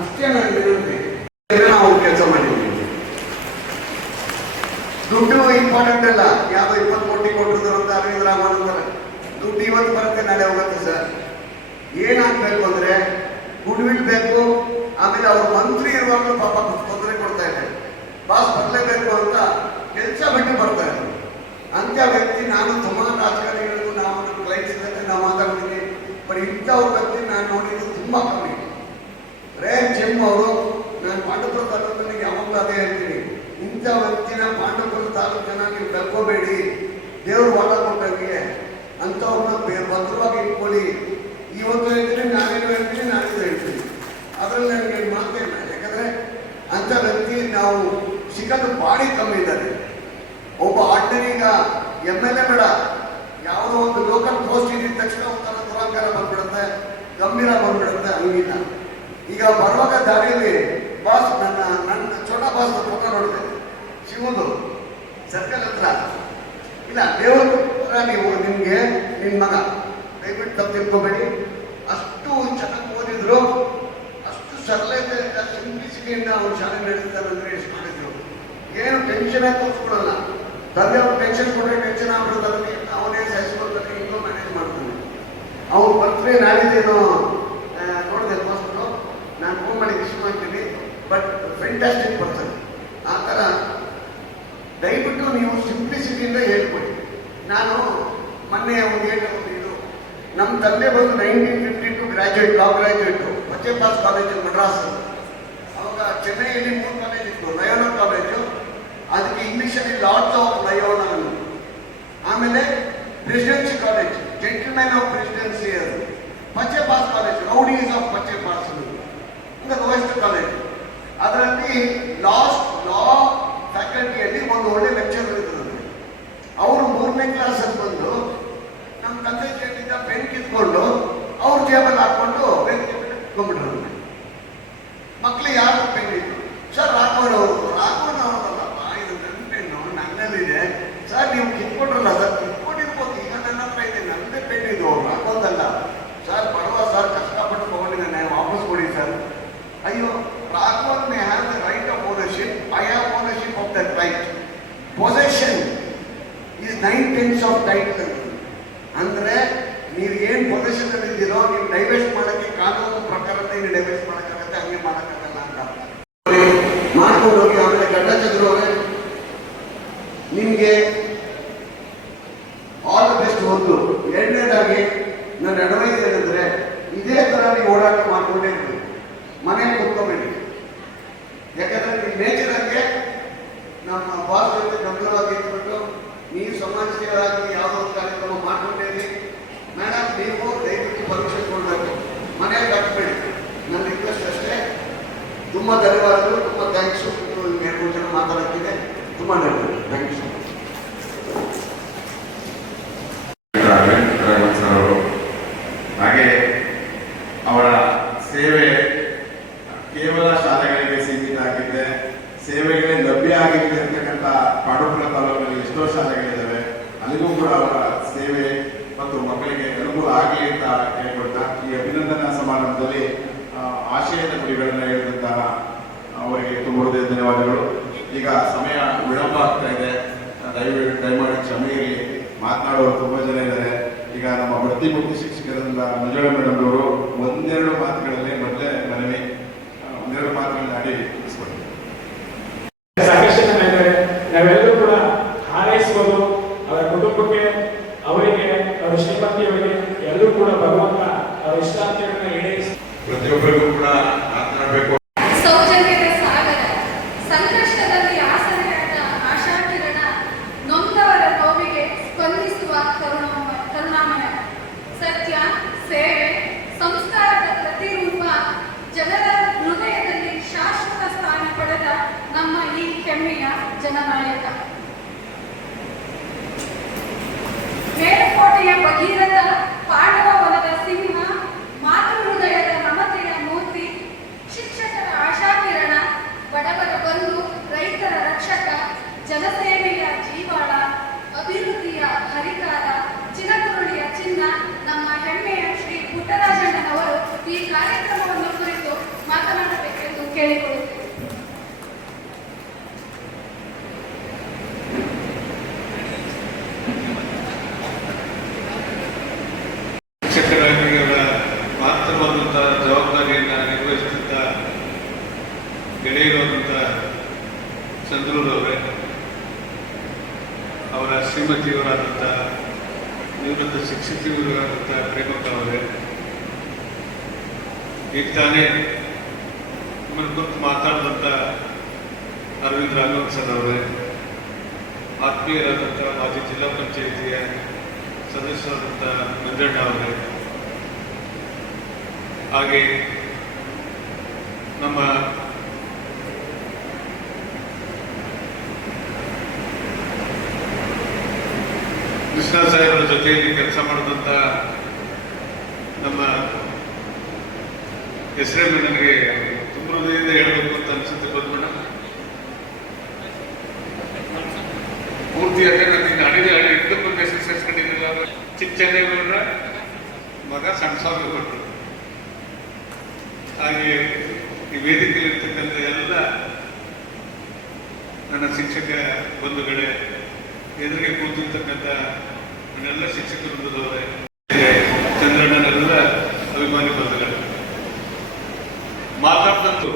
ಅಷ್ಟೇ ನನಗೆ ವಿನಂತಿ. ನಾವು ಕೆಲಸ ಮಾಡಿದ್ದೀವಿ. ದುಡ್ಡು ಇಂಪಾರ್ಟೆಂಟ್ ಅಲ್ಲ. ಯಾವುದೋ 20 ಕೋಟಿ ಕೊಟ್ಟಿದ್ರು ಅಂತ ಅರವಿಂದ ರಾಮನ್ ಅಂತಾರೆ. ದುಡ್ಡು ಇವತ್ತು ಬರುತ್ತೆ, ನಾಳೆ ಹೋಗುತ್ತೆ ಸರ್. ಏನಾಗಬೇಕು ಅಂದ್ರೆ ಗುಡ್ ವಿಲ್ ಬೇಕು. ಆಮೇಲೆ ಅವ್ರ ಮಂತ್ರಿ ಇರುವಾಗಲೂ ಪಾಪ ತೊಂದರೆ ಕೊಡ್ತಾ ಇದ್ದಾರೆ. ಬಾಸ್ ಬರಲೇಬೇಕು ಅಂತ ಕೆಲಸ ಬಿಟ್ಟು ಬರ್ತಾ ಇದ್ದಾರೆ. ಅಂಥ ವ್ಯಕ್ತಿ ನಾನು ಸುಮಾರು ರಾಜಕಾರಣಿಗಳಿಗೂ ನಾವು ಕ್ಲೈಂಟ್ಸ್ ಜೊತೆ ನಾವು ಮಾತಾಡ್ತೀನಿ. ಬಟ್ ಇಂಥವ್ರ ವ್ಯಕ್ತಿ ನಾನು ನೋಡಿದ್ದು ತುಂಬ ಕಮ್ಮಿ. ರೇರ್ ಜೆಮ್ ಅವರು. ನಾನು ಪಾಂಡವಪುರ ತಾಲೂಕಿನಲ್ಲಿ ಯಾವಾಗಲೂ ಅದೇ ಹೇಳ್ತೀನಿ, ಇಂಥ ವ್ಯಕ್ತಿನ ಪಾಂಡವಪುರ ತಾಲೂಕು ಜನ ನೀವು ಕಲ್ಕೋಬೇಡಿ, ದೇವ್ರು ವಾಟ ಕೊಟ್ಟಂಗೆ ಅಂಥವ್ರನ್ನ ಭದ್ರವಾಗಿ ಇಟ್ಕೊಳ್ಳಿ. ಇವತ್ತು ಹೇಳ್ತೀನಿ, ನಾನೇನು ಹೇಳ್ತೀನಿ, ನಾನಿದು ಹೇಳ್ತೀನಿ. ಅದರಲ್ಲಿ ನನಗೆ ಮಾತೇ ಇಲ್ಲ. ಯಾಕಂದರೆ ಅಂಥ ವ್ಯಕ್ತಿ ನಾವು ಸಿಗೋದು ಭಾರಿ ಕಮ್ಮಿ ಇದ್ದಾರೆ. ಒಬ್ಬ ಆರ್ಡಿನರಿಗ MLA ಬೇಡ, ಯಾವುದೋ ಒಂದು ಲೋಕಲ್ ಪೋಸ್ಟ್ ಇದ್ದ ತಕ್ಷಣ ಒಂಥರ ದುರಂಕಾರ ಬಂದ್ಬಿಡುತ್ತೆ, ಗಂಭೀರ ಬಂದ್ಬಿಡುತ್ತೆ. ಹಂಗಿಲ್ಲ. ಈಗ ಬರುವಾಗ ದಾರಿಯಲ್ಲಿ ಬಾಸ್ ನನ್ನ ಚೋಟ ಬಾಸ್ ಫೋಟೋ ನೋಡಿದೆ, ಶಿವುದು ಸರ್ಕಲ್ ಹತ್ರ. ಇಲ್ಲ ದೇವರ ನೀವು ನಿಮಗೆ ನಿಮ್ಮ ಮಗ ದಯವಿಟ್ಟು ತಪ್ಪು ತಿಳ್ಕೋಬೇಡಿ. ಅಷ್ಟು ಚೆನ್ನಾಗಿ ಓದಿದ್ರು, ಅಷ್ಟು ಸರಳತೆಯಿಂದ ಸಿಂಪ್ಲಿಸಿಟಿಯಿಂದ ಅವ್ರು ಶಾಲೆ ನಡೆಸ್ತಾರೆ ಅಂದರೆ ಎಷ್ಟು ಮಾಡಿದ್ರು. ಏನು ಟೆನ್ಷನ್ ತೋರಿಸ್ಕೊಡಲ್ಲ. ತಂದೆ ಅವ್ರು ಟೆನ್ಷನ್ ಕೊಟ್ಟರೆ ಟೆನ್ಷನ್ ಆಗ್ಬಿಡ್ತಾರೆ. ಅವನೇ ಸಹಿಸ್ಕೊಳ್ತಾನೆ, ಇನ್ನೂ ಮ್ಯಾನೇಜ್ ಮಾಡ್ತಾನೆ. ಅವ್ರು ಬರ್ತ್ಡೇ ನಾಳಿದ್ದೇನೋ ನೋಡಿದೆ ಪೋಸ್ಟು, ನಾನು ಫೋನ್ ಮಾಡಿ ವಿಶ್ ಮಾಡ್ತೀನಿ. But fantastic person. ಆ ಥರ ದಯವಿಟ್ಟು ನೀವು ಸಿಂಪ್ಲಿಸಿಟಿಯಿಂದ ಹೇಳ್ಕೊಡಿ. ನಾನು ಮೊನ್ನೆ ಒಂದು ಇದು ನಮ್ಮ ತಂದೆ ಬಂದು 1952 ಗ್ರಾಜ್ಯುಯೇಟ್, ಲಾ ಗ್ರಾಜ್ಯುಯೇಟು, ಬಚ್ಚೇಪಾಸ್ ಕಾಲೇಜು ಮಡ್ರಾಸ್. ಅವಾಗ ಚೆನ್ನೈಯಲ್ಲಿ 3 ಕಾಲೇಜ್ ಇತ್ತು. ಲಯೋನಾ ಕಾಲೇಜು, ಅದಕ್ಕೆ ಇಂಗ್ಲೀಷಲ್ಲಿ ಲಾರ್ಡ್ಸ್ ಆಫ್ ಲಯೋನಾ. ಆಮೇಲೆ Presidency College, gentleman of Presidency. ಅದು ಬಚ್ಚೇಪಾಸ್ ಕಾಲೇಜ್, ರೌಡೀಸ್ ಆಫ್ ಬಚ್ಚೇಪಾಸ್ ಅಂದರೆ ಲೋಯೆಸ್ಟ್ ಕಾಲೇಜ್. ಅದರಲ್ಲಿ ಲಾ ಫ್ಯಾಕಲ್ಟಿಯಲ್ಲಿ ಒಂದು ಒಳ್ಳೆ ಲೆಕ್ಚರರ್ ಇದ್ರು. ಅವರು 3ನೇ ಕ್ಲಾಸಲ್ಲಿ ಬಂದು ನಮ್ಮ ತಂದೆ ಜೇಬಿಂದ ಪೆನ್ ಕಿತ್ಕೊಂಡು ಅವ್ರ ಜೇಬಲ್ಲಿ ಹಾಕ್ಕೊಂಡು ಪೆನ್ ಕಿತ್ಕೊಂಡ್ಬಿಟ್ರು. ಮಕ್ಕಳು ಯಾರು ಪೆನ್ ಇತ್ತು? ಸರ್ ರಾಘವನ್ ಅವರು. ರಾಘವನ್ ಅವರಲ್ಲಪ್ಪ, ಇದು ನನ್ನ ಪೆನ್ನು ನನ್ನಲ್ಲಿದೆ ಸರ್. ನೀವು ಕಿತ್ಕೊಂಡ್ರಲ್ಲ ಸರ್? ಕಿತ್ಕೊಂಡಿರ್ಬೋದು, ಈಗ ನನ್ನ ಹತ್ರ ಇದೆ, ನನ್ನದೇ ಪೆನ್ ಇದು, ರಾಘವಂದಲ್ಲ ಸರ್. ಬಡವ ಸರ್, ಕಷ್ಟಪಟ್ಟು ತಗೊಂಡಿದ್ದಾನೆ, ವಾಪಸ್ ಕೊಡಿ ಸರ್. ಅಯ್ಯೋ, Raghavan may have the right of ownership, I have ownership of that right. Possession is 9/10 of title. ಅಂದರೆ ನೀವು ಏನು ಪೊಸೆಷನ್ ಅಲ್ಲಿ ಇದ್ದೀರೋ ನೀವು ಡೈವರ್ಸ್ ಮಾಡೋಕ್ಕೆ ಕಾನೂನು ಪ್ರಕಾರ ನೀವು ಡೈವರ್ಸ್ ಮಾಡೋಕ್ಕಾಗತ್ತೆ, ಹಂಗೆ ಮಾಡೋಕ್ಕಾಗಲ್ಲ ಅಂತ ಮಾಡ್ಕೊಂಡು ಹೋಗಿ. ಆಮೇಲೆ ಗಡ್ಡ ಚಂದ್ರು ಅವರೇ, ನಿಮಗೆ ಆಲ್ ದ ಬೆಸ್ಟ್. ಒಂದು ಎರಡನೇದಾಗಿ ನನ್ನ ಅಡ್ವೈಸ್ ಏನಂದ್ರೆ, ಇದೇ ಥರ ನೀವು ಓಡಾಟ ಮಾಡಿಕೊಂಡೇ ಇರಬೇಕು, ಮನೇಲಿ ಕೂತ್ಕೋಬೇಡಿ. ಯಾಕಂದ್ರೆ ನಿಮ್ಮ ನೇಚರ್ಗೆ ನಮ್ಮ ಬಾಸ್ ಜೊತೆ ಗಂಭೀರವಾಗಿ ಇಟ್ಬಿಟ್ಟು ನೀವು ಸಮಾಜ ಸೇವೆಯಾಗಿ ಯಾವುದೋ ಒಂದು ಕಾರ್ಯಕ್ರಮ ಮಾಡ್ಕೊಂಡಿರಿ. ಮೇಡಮ್, ನೀವು ದಯವಿಟ್ಟು ಪರೀಕ್ಷೆ ಕೊಡಬೇಕು, ಮನೆಯಲ್ಲಿ ಕಟ್ಟಬೇಡಿ. ನನ್ನ ರಿಕ್ವೆಸ್ಟ್ ಅಷ್ಟೇ. ತುಂಬ ಧನ್ಯವಾದಗಳು, ತುಂಬ ಥ್ಯಾಂಕ್ಸು. 2 ಜನ ಮಾತಾಡೋಕ್ಕಿದೆ. ತುಂಬ ಧನ್ಯವಾದ. Thank you so much. ಅವರು ಹಾಗೆ ಅವರ ಸೇವೆ ಕೇವಲ ಶಾಲೆಗಳಿಗೆ ಸೀಮಿತ ಆಗಿದ್ದೆ, ಸೇವೆಗಳೇ ಲಭ್ಯ ಆಗಿದೆ ಅಂತಕ್ಕಂಥ ಪಾಂಡವಪುರ ತಾಲೂಕಿನಲ್ಲಿ ಎಷ್ಟೋ ಶಾಲೆಗಳಿದ್ದಾವೆ, ಅಲ್ಲಿಗೂ ಕೂಡ ಅವರ ಸೇವೆ ಮತ್ತು ಮಕ್ಕಳಿಗೆ ಅನುಕೂಲ ಆಗಲಿ ಅಂತ ಹೇಳ್ಕೊಳ್ತಾ ಈ ಅಭಿನಂದನಾ ಸಮಾರಂಭದಲ್ಲಿ ಆಶಯದ ನುಡಿಗಳನ್ನು ಹೇಳಿದಂತಹ ಅವರಿಗೆ ತುಂಬ ಹೃದಯ ಧನ್ಯವಾದಗಳು. ಈಗ ಸಮಯ ವಿಳಂಬ ಆಗ್ತಾ ಇದೆ, ದಯಮಾಡಿ ಕ್ಷಮೆ ಇರಲಿ. ಮಾತನಾಡುವವರು ತುಂಬ ಜನ ಇದ್ದಾರೆ. ಈಗ ನಮ್ಮ ಬಡ್ತಿ ಮುಖ್ಯ ಶಿಕ್ಷಕರಿಂದ ಮಂಜುಳಾ ಮೇಡಮ್ ಅವರು ಒಂದೆರಡು ಮಾತುಗಳಲ್ಲಿ ಮೊದಲೇ ಮನವಿ, ಒಂದೆರಡು ಮಾತುಗಳಲ್ಲಿ ಆಡಿ ತಿಳಿಸ್ಕೊಡ್ತೀವಿ. ಸಾಕಷ್ಟು ಜನ ಇದ್ದಾರೆ, ನಾವೆಲ್ಲರೂ ಕೂಡ ಹಾರೈಸುವುದು ಅವರ ಕುಟುಂಬಕ್ಕೆ, ಅವರಿಗೆ, ಅವರ ಶ್ರೀಮತಿಯವರಿಗೆ ಎಲ್ಲರೂ ಕೂಡ ಭಗವಂತ ಅವರ ಇಷ್ಟಾರ್ಥಗಳನ್ನು ಈಡೇರಿಸಿ ಪ್ರತಿಯೊಬ್ಬರಿಗೂ ಕೂಡ ಮಾತನಾಡಬೇಕು. ಸೌಜನ್ಯದ ಸಾಗರ, ಸಂಕಷ್ಟದಲ್ಲಿ ಆಸರೆಯಾದ ಆಶಾಕಿರಣ, ನೊಂದವರ ನೋವಿಗೆ ಸ್ಪಂದಿಸುವ ಕರುಣಾಮಯ, ಸತ್ಯ, ಸೇವೆ, ಸಂಸ್ಕಾರದ ಪ್ರತಿರೂಪ, ಜನರ ಹೃದಯದಲ್ಲಿ ಶಾಶ್ವತ ಸ್ಥಾನ ಪಡೆದ ನಮ್ಮ ಈ ಹೆಮ್ಮೆಯ ಜನನಾಯಕ. ಮೇಲುಕೋಟೆಯ ಭಗೀರಥ, ಪಾಂಡವ ವನದ ಸಿಂಹ, ಮಾತೃ ಹೃದಯದ ಮಮತೆಯ ಮೂರ್ತಿ, ಶಿಕ್ಷಕರ ಆಶಾಕಿರಣ, ಬಡವರ ಬಂಧು, ರೈತರ ರಕ್ಷಕ, ಜನಸೇವೆಯ ಜೀವಾಳ, ಅಭಿವೃದ್ಧಿಯ ಹರಿಕಾರ, ಚಿನಕುರುಳಿಯ ಚಿನ್ನ, ನಮ್ಮ ಹೆಮ್ಮೆಯ ಶ್ರೀ ಪುಟ್ಟರಾಜಣ್ಣನವರು ಈ ಕಾರ್ಯಕ್ರಮವನ್ನು ಕುರಿತು ಮಾತನಾಡಬೇಕೆಂದು ಕೇಳಿಕೊಳ್ಳುತ್ತೇವೆ. ಶಿಕ್ಷಕರಾಗಿ ಅವರ ಮಹತ್ತರವಾದಂಥ ಜವಾಬ್ದಾರಿಯನ್ನು ನಿರ್ವಹಿಸುತ್ತ ಗೆಳೆಯರಾದಂಥ ಚಂದ್ರೂರವರೇ, ಅವರ ಶ್ರೀಮತಿಯವರಾದಂಥ ನಿವೃತ್ತ ಶಿಕ್ಷಕಿಯವರಾದಂಥ ಪ್ರೇಮಕ್ಕ ಅವರೇ, ಈಗ ತಾನೇ ನಿಮ್ಮನ್ನು ಕುರಿತು ಮಾತಾಡಿದಂಥ ಅರವಿಂದ್ ರಾಘವನ್ ಸರ್ ಅವರೇ, ಆತ್ಮೀಯರಾದಂಥ ಮಾಜಿ ಜಿಲ್ಲಾ ಪಂಚಾಯಿತಿಯ ಸದಸ್ಯರಾದಂಥ ಮಂಜಣ್ಣ ಅವರೇ, ಹಾಗೆ ನಮ್ಮ ಕೃಷ್ಣ ಸಾಹೇಬರ ಜೊತೆಯಲ್ಲಿ ಕೆಲಸ ಮಾಡಿದಂಥ ನಮ್ಮ ಹೆಸರನ್ನು ನನಗೆ ತುಂಬ ಹೃದಯದಿಂದ ಹೇಳಬೇಕು ಅಂತ ಅನ್ಸುತ್ತೆ ಬಂದ್ಬಿಡ ಪೂರ್ತಿಯಾಗಿ ನಾನು ಅಡಿಗೆ ಇದ್ದಕ್ಕೊಂದು ಹೆಸರು ಸೇರಿಸ್ಕೊಂಡಿದ್ದಿಲ್ಲ. ಚಿಕ್ಕಚಂದೇಗೌಡರ ಮಗ ಸಣ್ಣ ಸ್ವಾಮಿ ಕೊಟ್ಟರು. ಹಾಗೆ ಈ ವೇದಿಕೆಯಲ್ಲಿ ಇರ್ತಕ್ಕಂಥ ಎಲ್ಲ ನನ್ನ ಶಿಕ್ಷಕ ಬಂಧುಗಳೇ, ಎದುರಿಗೆ ಕೂತಿರ್ತಕ್ಕಂಥ ನನ್ನೆಲ್ಲ ಶಿಕ್ಷಕ ವೃಂದದವರೇ, ಚಂದ್ರಣ್ಣನೆಲ್ಲ ಅಭಿಮಾನಿ ಬಂಧುಗಳೇ, ಮಾತಾಡ್ದಂತು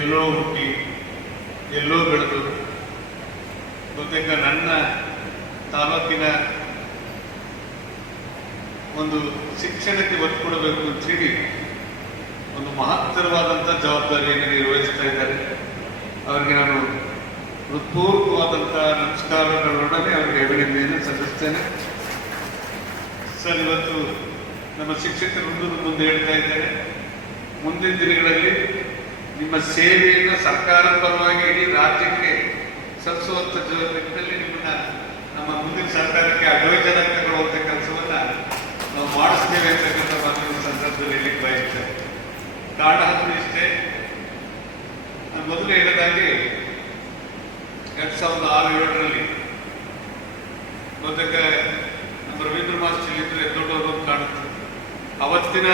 ಎಲ್ಲೋ ಹುಟ್ಟಿ ಎಲ್ಲೋ ಬೆಳೆದು ಬಹುತೇಕ ನನ್ನ ತಾಲೂಕಿನ ಒಂದು ಶಿಕ್ಷಣಕ್ಕೆ ಒತ್ತು ಕೊಡಬೇಕು ಅಂತೇಳಿ ಒಂದು ಮಹತ್ತರವಾದಂಥ ಜವಾಬ್ದಾರಿಯನ್ನು ನಿರ್ವಹಿಸ್ತಾ ಇದ್ದಾರೆ. ಅವರಿಗೆ ನಾನು ಹೃತ್ಪೂರ್ವಕವಾದಂಥ ನಮಸ್ಕಾರಗಳೊಡನೆ ಅವರಿಗೆ ಅಭಿನಂದನೆಯನ್ನು ಸಲ್ಲಿಸ್ತೇನೆ. ಸರ್, ಇವತ್ತು ನಮ್ಮ ಶಿಕ್ಷಕರ ವೃಂದದ ಮುಂದೆ ಹೇಳ್ತಾ ಇದ್ದಾರೆ, ಮುಂದಿನ ದಿನಗಳಲ್ಲಿ ನಿಮ್ಮ ಸೇವೆಯನ್ನು ಸರ್ಕಾರದ ಪರವಾಗಿ ಇಡೀ ರಾಜ್ಯಕ್ಕೆ ಸಲ್ಲಿಸುವಂಥ ನಿಟ್ಟಿನಲ್ಲಿ ನಿಮ್ಮನ್ನ ನಮ್ಮ ಮುಂದಿನ ಸರ್ಕಾರಕ್ಕೆ ಅಡ್ವೈಸರ್ ಆಗಿ ತಗೊಳ್ಳುವಂಥ ಕೆಲಸವನ್ನ ನಾವು ಮಾಡಿಸ್ತೇವೆ ಅಂತಕ್ಕಂಥ ಮಾತಿನ ಸಂದರ್ಭದಲ್ಲಿ ಹೇಳಲಿಕ್ಕೆ ಬಯಸ್ತೇವೆ. ಕಾರಣ ಅಂತೂ ಇಷ್ಟೇ, ನಾನು ಮೊದಲು ಹೇಳಿದಾಗೆ 2006-2007ರಲ್ಲಿ ಬಹುತೇಕ ನಮ್ಮ ರವೀಂದ್ರ ಮಾಸ್ಟರ್ ಇದ್ರೆ ದೊಡ್ಡವರು ಅಂತ ಕಾಣುತ್ತೆ. ಅವತ್ತಿನ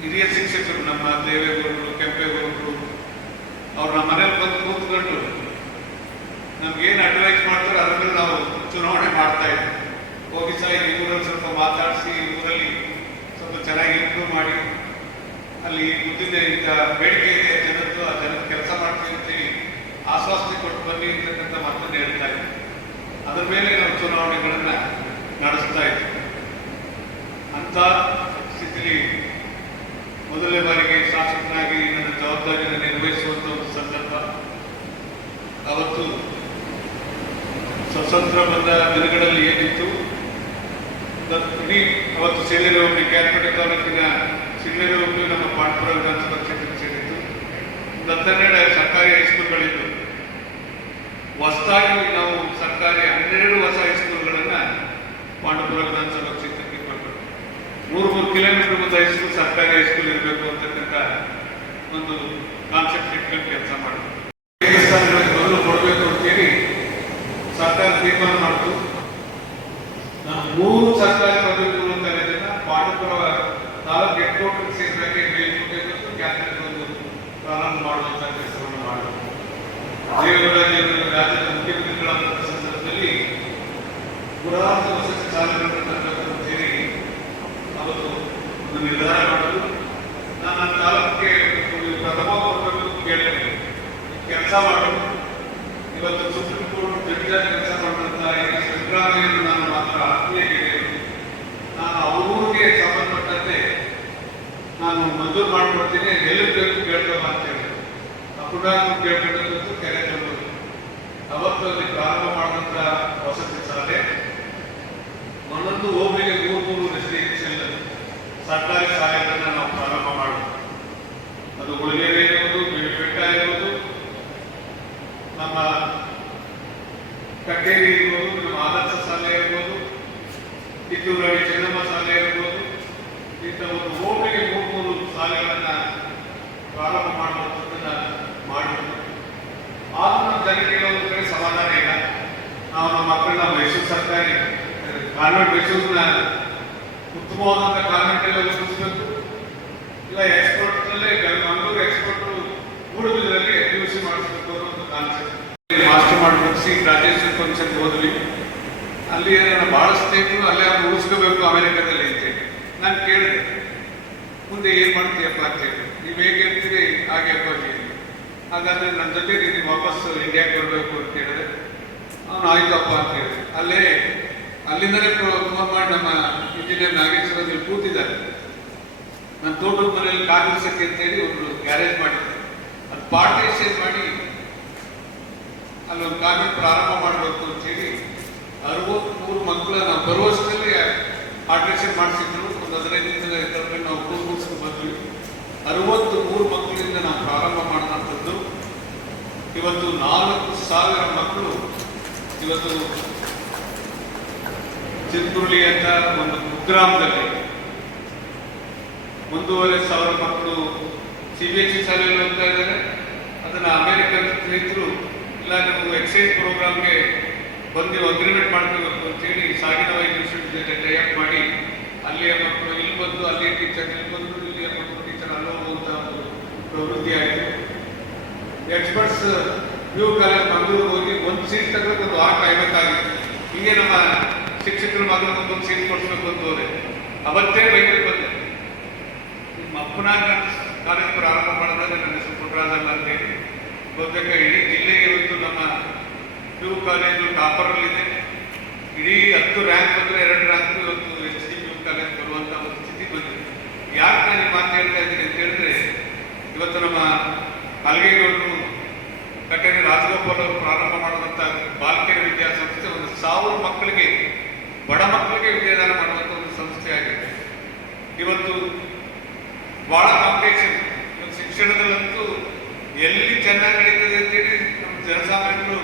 ಹಿರಿಯ ಶಿಕ್ಷಕರು ನಮ್ಮ ದೇವೇಗೌಡರು, ಕೆಂಪೇಗೌಡರು, ಅವ್ರು ನಮ್ಮ ಮನೇಲಿ ಬಂದು ಕೂತ್ಕೊಂಡು ನಮ್ಗೇನು ಅಡ್ವೈಸ್ ಮಾಡ್ತಾರೆ ಅದ್ರ ಮೇಲೆ ನಾವು ಚುನಾವಣೆ ಮಾಡ್ತಾ ಇದ್ವಿ. ಹೋಗಿ ಸಹ ಈ ಊರಲ್ಲಿ ಸ್ವಲ್ಪ ಮಾತಾಡಿಸಿ, ಊರಲ್ಲಿ ಸ್ವಲ್ಪ ಚೆನ್ನಾಗಿ ಇಂಪ್ರೂವ್ ಮಾಡಿ, ಅಲ್ಲಿ ಮುಂದಿನ ಈಗ ಬೇಡಿಕೆ ಇದೆ ಜನದ್ದು, ಆ ಜನದ ಕೆಲಸ ಮಾಡ್ತೀವಿ ಅಂತೇಳಿ ಆಶ್ವಾಸನೆ ಕೊಟ್ಟು ಬನ್ನಿ ಅಂತಕ್ಕಂಥ ಮಾತನ್ನು ಹೇಳ್ತಾ ಇದ್ವಿ. ಅದರ ಮೇಲೆ ನಾವು ಚುನಾವಣೆಗಳನ್ನ ನಡೆಸ್ತಾ ಇದ್ವಿ. ಅಂತ ಸ್ಥಿತಿಲಿ ಮೊದಲನೇ ಬಾರಿಗೆ ಶಾಸಕನಾಗಿ ನನ್ನ ಜವಾಬ್ದಾರಿಯನ್ನು ನಿರ್ವಹಿಸುವಂಥ ಒಂದು ಸಂದರ್ಭ. ಅವತ್ತು ಸ್ವತಂತ್ರ ಬಂದ ದಿನಗಳಲ್ಲಿ ಏನಿತ್ತು, ಇಡೀ ಅವತ್ತು ಸಿಳ್ಳೆರೆ ಹೋಬಳಿ ಕ್ಯಾಲ್ಪೇಟೆ ತಾಲೂಕಿನ ಸಿಳ್ಳೆರೆ ಹೋಬಳಿ ನಮ್ಮ ಪಾಂಡವಪುರ ವಿಧಾನಸಭಾ ಕ್ಷೇತ್ರಕ್ಕೆ ಸೇರಿತ್ತು. ಕಿಲೋಮೀಟರ್ ಒಂದು ಹೈಸ್ಕೂಲ್ ಸರ್ಕಾರಿ ಹೈಸ್ಕೂಲ್ ಇರಬೇಕು ಅಂತಕ್ಕಂಥ ಒಂದು ಕಾನ್ಸೆಪ್ಟ್ ಇಟ್ಕೊಂಡು ಕೆಲಸ ಮಾಡಿದ್ರು. ದೇವಸ್ಥಾನಗಳಿಗೆ ಮೊದಲು ಕೊಡಬೇಕು ಅಂತೇಳಿ ಸರ್ಕಾರ ತೀರ್ಮಾನ ಮಾಡಿತು. ನಾನು 3 ಸರ್ಕಾರಿ ಪದವಿಗಳು ಅಂತ ಹೇಳಿದ್ರೆ ಪಾಂಡವಪುರ 4 ಹೆಡ್ ಕ್ವಾರ್ಟರ್ ಸೇರಿದಂಗೆ ಮೇಲ್ಕೋಟೆ ಮತ್ತು ಕ್ಯಾನ್ಸರ್ ಒಂದು ಪ್ರಾರಂಭ ಮಾಡುವಂತ ಕೆಲಸವನ್ನು ಮಾಡಿದ್ರು. ದೇವರಾಜರು ರಾಜ್ಯದ ಮುಖ್ಯಮಂತ್ರಿಗಳಾದಂಥ ಸಂದರ್ಭದಲ್ಲಿ ಪುರಾತನ ವಸತಿ ಶಾಲೆಗಳನ್ನು ಸೇರಿ ಅವತ್ತು ಒಂದು ನಿರ್ಧಾರ ಮಾಡಲು ನಾನು ನನ್ನ ತಾಲೂಕಿಗೆ ಪ್ರಥಮ ಕೊಡಬೇಕು ಕೇಳಿದೆ. ಕೆಲಸ ಮಾಡೋದು ಇವತ್ತು ಸುಪ್ರೀಂ ಕೋರ್ಟ್ ಜಡ್ಜಾಗಿ ಕೆಲಸ ಮಾಡಿದಂಥ ಸಿದ್ದರಾಮಯ್ಯನು ನಾನು ಮಾತ್ರ ಆತ್ಮೀಯಗಿದೆ. ನಾನು ಅವ್ರಿಗೆ ಸಂಬಂಧಪಟ್ಟಂತೆ ನಾನು ಮಂಜೂರು ಮಾಡಿಕೊಡ್ತೀನಿ, ಎಲ್ಲಿ ಬೇಕು ಕೇಳ್ತವ ಅಂತ ಹೇಳಿ ಕೂಡ ಕೇಳ್ಕೊಂಡು ಕೆರೆ ತಂದು ಅವತ್ತು ಅಲ್ಲಿ ಪ್ರಾರಂಭ ಮಾಡಿದಂಥ ವಸತಿ ಶಾಲೆ ಒಂದೊಂದು ಹೋಬಳಿಗೆ 3 ರೆಸಿಡೆನ್ಷಿಯಲ್ ಸರ್ಕಾರಿ ಶಾಲೆಗಳನ್ನು ನಾವು ಪ್ರಾರಂಭ ಮಾಡೋದು. ಅದು ಉಳಿಗೆರೆ ಇರ್ಬೋದು, ಬೆಟ್ಟ ಇರ್ಬೋದು, ನಮ್ಮ ಕಟ್ಟೇರಿ ಇರ್ಬೋದು, ನಮ್ಮ ಆದರ್ಶ ಶಾಲೆ ಇರ್ಬೋದು, ಕಿತ್ತೂರಲ್ಲಿ ಚೆನ್ನಮ್ಮ ಶಾಲೆ ಇರ್ಬೋದು, ಇಂಥ ಒಂದು ಹೋಬಳಿಗೆ 3 ಶಾಲೆಗಳನ್ನು ಪ್ರಾರಂಭ ಮಾಡುವಂಥದ್ದನ್ನು ಮಾಡಿದ್ರು. ಆದರೂ ನಮ್ಮ ಜನರಿಗೆ ಒಂದು ಕಡೆ ಸಮಾಧಾನ ಇಲ್ಲ. ನಾವು ನಮ್ಮ ಮಕ್ಕಳನ್ನ ಮೈಸೂರು ಸರ್ಕಾರಿ ಕಾನ್ವೆಂಟ್, ಮೈಸೂರಿನ ಉತ್ತಮವಾದಂಥ ಕಾನ್ವೆಂಟಲ್ಲಿ ಓದಿಸಬೇಕು, ಇಲ್ಲ ಎಕ್ಸ್ಪೋರ್ಟ್ನಲ್ಲೇ ಮಂಗಳೂರು ಎಕ್ಸ್ಪೋರ್ಟ್ ಮೂಡುಬಿದ್ರಲ್ಲಿ PUC ಮಾಡಿಸ್ಬೇಕು ಅನ್ನೋ ಒಂದು ಕಾನ್ಸೆಪ್ಟ್. ಮಾಸ್ಟರ್ ಮಾಡಿ ಮುಗಿಸಿ ಗ್ರಾಜುಯೇಷನ್ ಫಂಕ್ಷನ್ ಹೋದ್ವಿ. ಅಲ್ಲಿ ನನ್ನ ಭಾಳ ಸ್ನೇಹಿತರು ಅಲ್ಲೇ ಅವ್ರು ಉಳಿಸ್ಕೋಬೇಕು ಅಮೆರಿಕದಲ್ಲಿ ಅಂತೇಳಿ ನಾನು ಕೇಳಿದೆ, ಮುಂದೆ ಏನು ಮಾಡ್ತೀಯಪ್ಪ ಅಂತೇಳಿ. ನೀವು ಹೇಗೆ ಹೇಳ್ತೀರಿ ಹಾಗೆ ಅಪ್ಪಾಜಿ, ಹಾಗಾದ್ರೆ ನನ್ನ ಜೊತೆಗೆ ನೀವು ವಾಪಸ್ ಇಂಡಿಯಾಗೆ ಬರಬೇಕು ಅಂತ ಹೇಳಿದ್ರೆ ಅವನು ಆಯ್ತಪ್ಪ ಅಂತ ಹೇಳಿದೆ. ಅಲ್ಲಿಂದಲೇ ಫೋನ್ ಮಾಡಿ ನಮ್ಮ ಇಂಜಿನಿಯರ್ ನಾಗೇಶ್ವರ ಇಲ್ಲಿ ಕೂತಿದ್ದಾರೆ. ನನ್ನ ತೋಟದ ಮನೆಯಲ್ಲಿ ಕಾಂಗ್ರೆಸ್ಸಕ್ಕೆ ಅಂತೇಳಿ ಒಂದು ಗ್ಯಾರೇಜ್ ಮಾಡಿದ್ದೆ. ಅದು ಪಾರ್ಟೇಷನ್ ಮಾಡಿ ಅಲ್ಲೊಂದು ಕಾನ್ವೆಂಟ್ ಪ್ರಾರಂಭ ಮಾಡಬೇಕು ಅಂತೇಳಿ 63 ಮಕ್ಕಳು ನಾವು ಬರುವಷ್ಟರಲ್ಲಿ ಆಲ್ಟ್ರೇಷನ್ ಮಾಡಿಸಿದ್ರು. ಒಂದು 15 ದಿನ ಕರ್ಕೊಂಡು ನಾವು ಕೂರ್ಸ್ಕೊಂಡು ಬಂದ್ವಿ. 63 ಮಕ್ಕಳಿಂದ ನಾವು ಪ್ರಾರಂಭ ಮಾಡಿದಂಥದ್ದು. ಇವತ್ತು 4,000 ಮಕ್ಕಳು ಇವತ್ತು ಚಿಂತುರ್ಳಿ ಅಂತ ಒಂದು ಕುಗ್ರಾಮದಲ್ಲಿ 1,500 ಮಕ್ಕಳು CBSE ಶಾಲೆಯಲ್ಲಿ ಹೋಗ್ತಾ ಇದ್ದಾರೆ. ಅದನ್ನು ಅಮೆರಿಕನ್ ಸ್ನೇಹಿತರು ಇಲ್ಲ ನೀವು ಎಕ್ಸ್ಚೇಂಜ್ ಪ್ರೋಗ್ರಾಮ್ಗೆ ಬಂದು ಅಗ್ರಿಮೆಂಟ್ ಮಾಡ್ಕೋಬೇಕು ಅಂತೇಳಿ ಸಾಗಿನ ಯೂನಿವರ್ಸಿಟಿ ಜೊತೆ ಟೈಅಪ್ ಮಾಡಿ ಅಲ್ಲಿಯ ಮಕ್ಕಳು ಇಲ್ಲಿ ಬಂದು ಅಲ್ಲಿಯ ಟೀಚರ್ ಇಲ್ಲಿ ಬಂದು ಇಲ್ಲಿಯ ಮಕ್ಕಳು ಟೀಚರ್ ಅಲ್ಲಿ ಹೋಗುವಂಥ ಒಂದು ಪ್ರವೃತ್ತಿ ಆಯಿತು. ಎಕ್ಸ್ಪರ್ಟ್ಸ್ PU ಕಾಲೇಜ್ ಮಂಗಳೂರು ಹೋಗಿ ಒಂದು ಸೀಟ್ ತಗೊಳ್ಳೋಕೆ ಒಂದು 50 ಆಗಿತ್ತು. ಹೀಗೆ ನಮ್ಮ ಶಿಕ್ಷಕರ ಮಗನಿಗೆ ಒಂದು ಸೀಟ್ ಕೊಡಿಸ್ಬೇಕು ಅಂತ ಹೋದೆ. ಅವತ್ತೇ ಬೈಕ್ ಬಂದೆ, ನಿಮ್ಮ ಅಪ್ಪನ ಕಾಲೇಜ್ ಪ್ರಾರಂಭ ಮಾಡಿದ್ರೆ ನನ್ನ ಹೆಸರು ಪುಟ್ಟರಾಜಲ್ಲ ಅಂತೇಳಿ ಬಹುತೇಕ ಇಡೀ ಜಿಲ್ಲೆಗೆ ಇವತ್ತು ನಮ್ಮ PU ಕಾಲೇಜು ಟಾಪರಲ್ಲಿದೆ. ಇಡೀ 10 ರ್ಯಾಂಕ್ ಬಂದರೆ 2 ರ್ಯಾಂಕ್ ಇವತ್ತು HD PU ಕಾಲೇಜ್ ಬರುವಂಥ ಒಂದು ಸ್ಥಿತಿ ಬಂದಿದೆ. ಯಾಕೆ ನಾನು ಈ ಮಾತು ಹೇಳ್ತಾ ಇದ್ದೀನಿ ಅಂತ ಹೇಳಿದ್ರೆ, ಇವತ್ತು ನಮ್ಮ ಹಲಗೇಗೌಡರು ಕಟ್ಟೆರೆ ರಾಜಗೋಪಾಲ್ ಅವರು ಪ್ರಾರಂಭ ಮಾಡಿದಂಥ ಬಾಲಕಿಯರ ವಿದ್ಯಾಸಂಸ್ಥೆ 1,000 ಮಕ್ಕಳಿಗೆ, ಬಡ ಮಕ್ಕಳಿಗೆ ವಿದ್ಯಾದಾನ ಮಾಡುವಂಥ ಒಂದು ಸಂಸ್ಥೆ ಆಗಿದೆ. ಇವತ್ತು ಬಹಳ ಕಾಂಪಿಟೇಷನ್ ಶಿಕ್ಷಣದಲ್ಲಂತೂ ಎಲ್ಲಿ ಚೆನ್ನಾಗಿ ನಡೀತದೆ ಅಂತೇಳಿ ನಮ್ಮ ಜನಸಾಮಾನ್ಯರು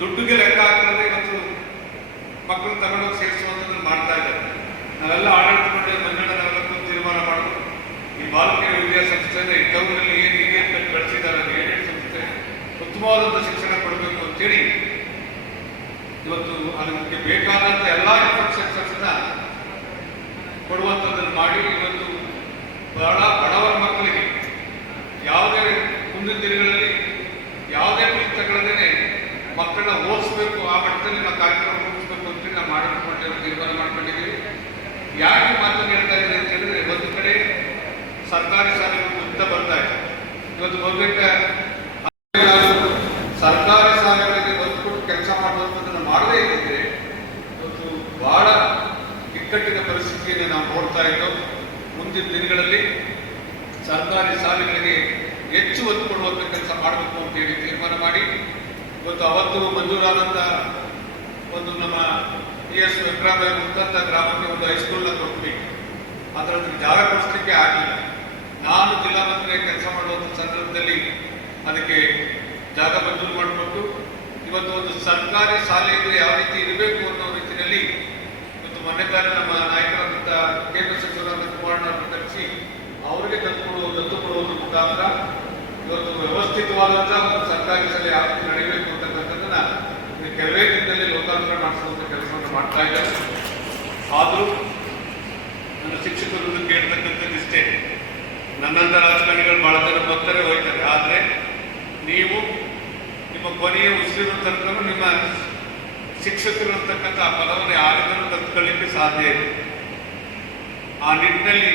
ದುಡ್ಡಿಗೆ ಲೆಕ್ಕ ಹಾಕಿದ್ರೆ ಇವತ್ತು ಮಕ್ಕಳು ತಗೊಂಡೋಗಿ ಸೇರಿಸುವಂಥದ್ದು ಮಾಡ್ತಾ ಇದ್ದಾರೆ. ನಾವೆಲ್ಲ ಆಡಳಿತ ಮಂಡಳಿ ಮಂಡಳದವರೆಗೂ ತೀರ್ಮಾನ ಮಾಡೋದು ಈ ಬಾಲಕಿಯರ ವಿದ್ಯಾಸಂಸ್ಥೆಯಿಂದ ಈ ಟೌನಲ್ಲಿ ಏನು ಹೀಗೆ ಕಳಿಸಿದ್ದಾರೆ, ಏನೇನು ಸಂಸ್ಥೆ ಉತ್ತಮವಾದಂಥ ಶಿಕ್ಷಣ ಕೊಡಬೇಕು ಅಂತೇಳಿ ಇವತ್ತು ಅದಕ್ಕೆ ಬೇಕಾದಂಥ ಎಲ್ಲ ಇನ್ಫ್ರಾಸ್ಟ್ರಕ್ಚರ್ಸ್ನ ಕೊಡುವಂಥದ್ದನ್ನು ಮಾಡಿ ಇವತ್ತು ಬಡವರ ಮಕ್ಕಳಿಗೆ ಯಾವುದೇ ಮುಂದಿನ ದಿನಗಳಲ್ಲಿ ಯಾವುದೇ ಫೀಸ್ ತಗೊಳ್ಳದೇನೆ ಮಕ್ಕಳನ್ನ ಓದಿಸ್ಬೇಕು, ಆ ಮಟ್ಟದಲ್ಲಿ ನಾವು ಕಾರ್ಯಕ್ರಮ ರೂಪಿಸಬೇಕು ಅಂತೇಳಿ ನಾವು ಮಾಡಿಕೊಂಡು ತೀರ್ಮಾನ ಮಾಡ್ಕೊಂಡಿದ್ದೀವಿ. ಯಾಕೆ ಮಾತನ್ನು ಹೇಳ್ತಾ ಇದ್ದೀನಿ ಅಂತ ಹೇಳಿದ್ರೆ, ಒಂದು ಕಡೆ ಸರ್ಕಾರಿ ಶಾಲೆಗಳು ಕುಗ್ತಾ ಬರ್ತಾ ಇದೆ. ಇವತ್ತು ಬಹುತೇಕ ಸರ್ಕಾರಿ ಶಾಲೆಗಳಿಗೆ ಒತ್ತು ಕೊಟ್ಟು ಕೆಲಸ ಮಾಡುವಂಥದ್ದನ್ನು ಮಾಡದೇ ಇದ್ದಿದ್ರೆ ಇವತ್ತು ಬಹಳ ಇಕ್ಕಟ್ಟಿನ ಪರಿಸ್ಥಿತಿಯನ್ನು ನಾವು ನೋಡ್ತಾ ಇದ್ದೋ. ಮುಂದಿನ ದಿನಗಳಲ್ಲಿ ಸರ್ಕಾರಿ ಶಾಲೆಗಳಿಗೆ ಹೆಚ್ಚು ಒತ್ತು ಕೊಡುವಂಥ ಕೆಲಸ ಮಾಡಬೇಕು ಅಂತೇಳಿ ತೀರ್ಮಾನ ಮಾಡಿ ಇವತ್ತು ಅವತ್ತು ಮಂಜೂರಾದಂಥ ಒಂದು ನಮ್ಮ ES ವೆಂಕಟರಾಮಯ್ಯ ಮುಕ್ತಂತ ಗ್ರಾಮಕ್ಕೆ ಒಂದು ಹೈಸ್ಕೂಲ್ನ ಕೊಟ್ವಿ. ಅದರಲ್ಲಿ ಜಾಗ ಕೊಡಿಸ್ಲಿಕ್ಕೆ ಆಗಲಿಲ್ಲ. ನಾನು ಜಿಲ್ಲಾ ಮಂತ್ರಿ ಕೆಲಸ ಮಾಡುವಂಥ ಸಂದರ್ಭದಲ್ಲಿ ಅದಕ್ಕೆ ಜಾಗ ಮಂಜೂರು ಮಾಡಿಕೊಟ್ಟು ಇವತ್ತು ಒಂದು ಸರ್ಕಾರಿ ಶಾಲೆ ಇದ್ರೆ ಯಾವ ರೀತಿ ಇರಬೇಕು ಅನ್ನೋ ರೀತಿಯಲ್ಲಿ ಇವತ್ತು ಮೊನ್ನೆ ಕಾಲ ನಮ್ಮ ನಾಯಕರಾದಂಥ ಕೇಂದ್ರ ಸಚಿವರಾದ ಕುಮಾರಣ್ಣವ್ರನ್ನ ಕರೆಸಿ ಅವರಿಗೆ ದತ್ತು ಕೊಡುವುದರ ಮುಖಾಂತರ ಇವತ್ತು ವ್ಯವಸ್ಥಿತವಾದಂತಹ ಒಂದು ಸರ್ಕಾರಿ ಶಾಲೆ ಯಾವ ರೀತಿ ನಡೀಬೇಕು ಅಂತಕ್ಕಂಥದ್ದನ್ನ ಕೆಲವೇ ದಿನದಲ್ಲಿ ಲೋಕಾರ್ಪಣೆ ಮಾಡಿಸುವಂತ ಕೆಲಸವನ್ನು ಮಾಡ್ತಾ ಇದ್ದಾರೆ. ಆದರೂ ನನ್ನ ಶಿಕ್ಷಕರು ಕೇಳ್ತಕ್ಕಂಥದ್ದು ಇಷ್ಟೇ, ನನ್ನಂತ ರಾಜಕಾರಣಿಗಳು ಬಹಳ ಜನ ಬರ್ತಾರೆ ಹೋಗ್ತಾರೆ, ಆದರೆ ನೀವು ನಿಮ್ಮ ಕೊನೆಯ ಉಸಿರು ತನಕ ನಿಮ್ಮ ಶಿಕ್ಷಕರು ಅಂತಕ್ಕಂಥ ಆ ಪದವನ್ನು ಯಾರಿಗೂ ತಂದುಕೊಳ್ಳಿಕ್ಕೆ ಸಾಧ್ಯ ಇದೆ. ಆ ನಿಟ್ಟಿನಲ್ಲಿ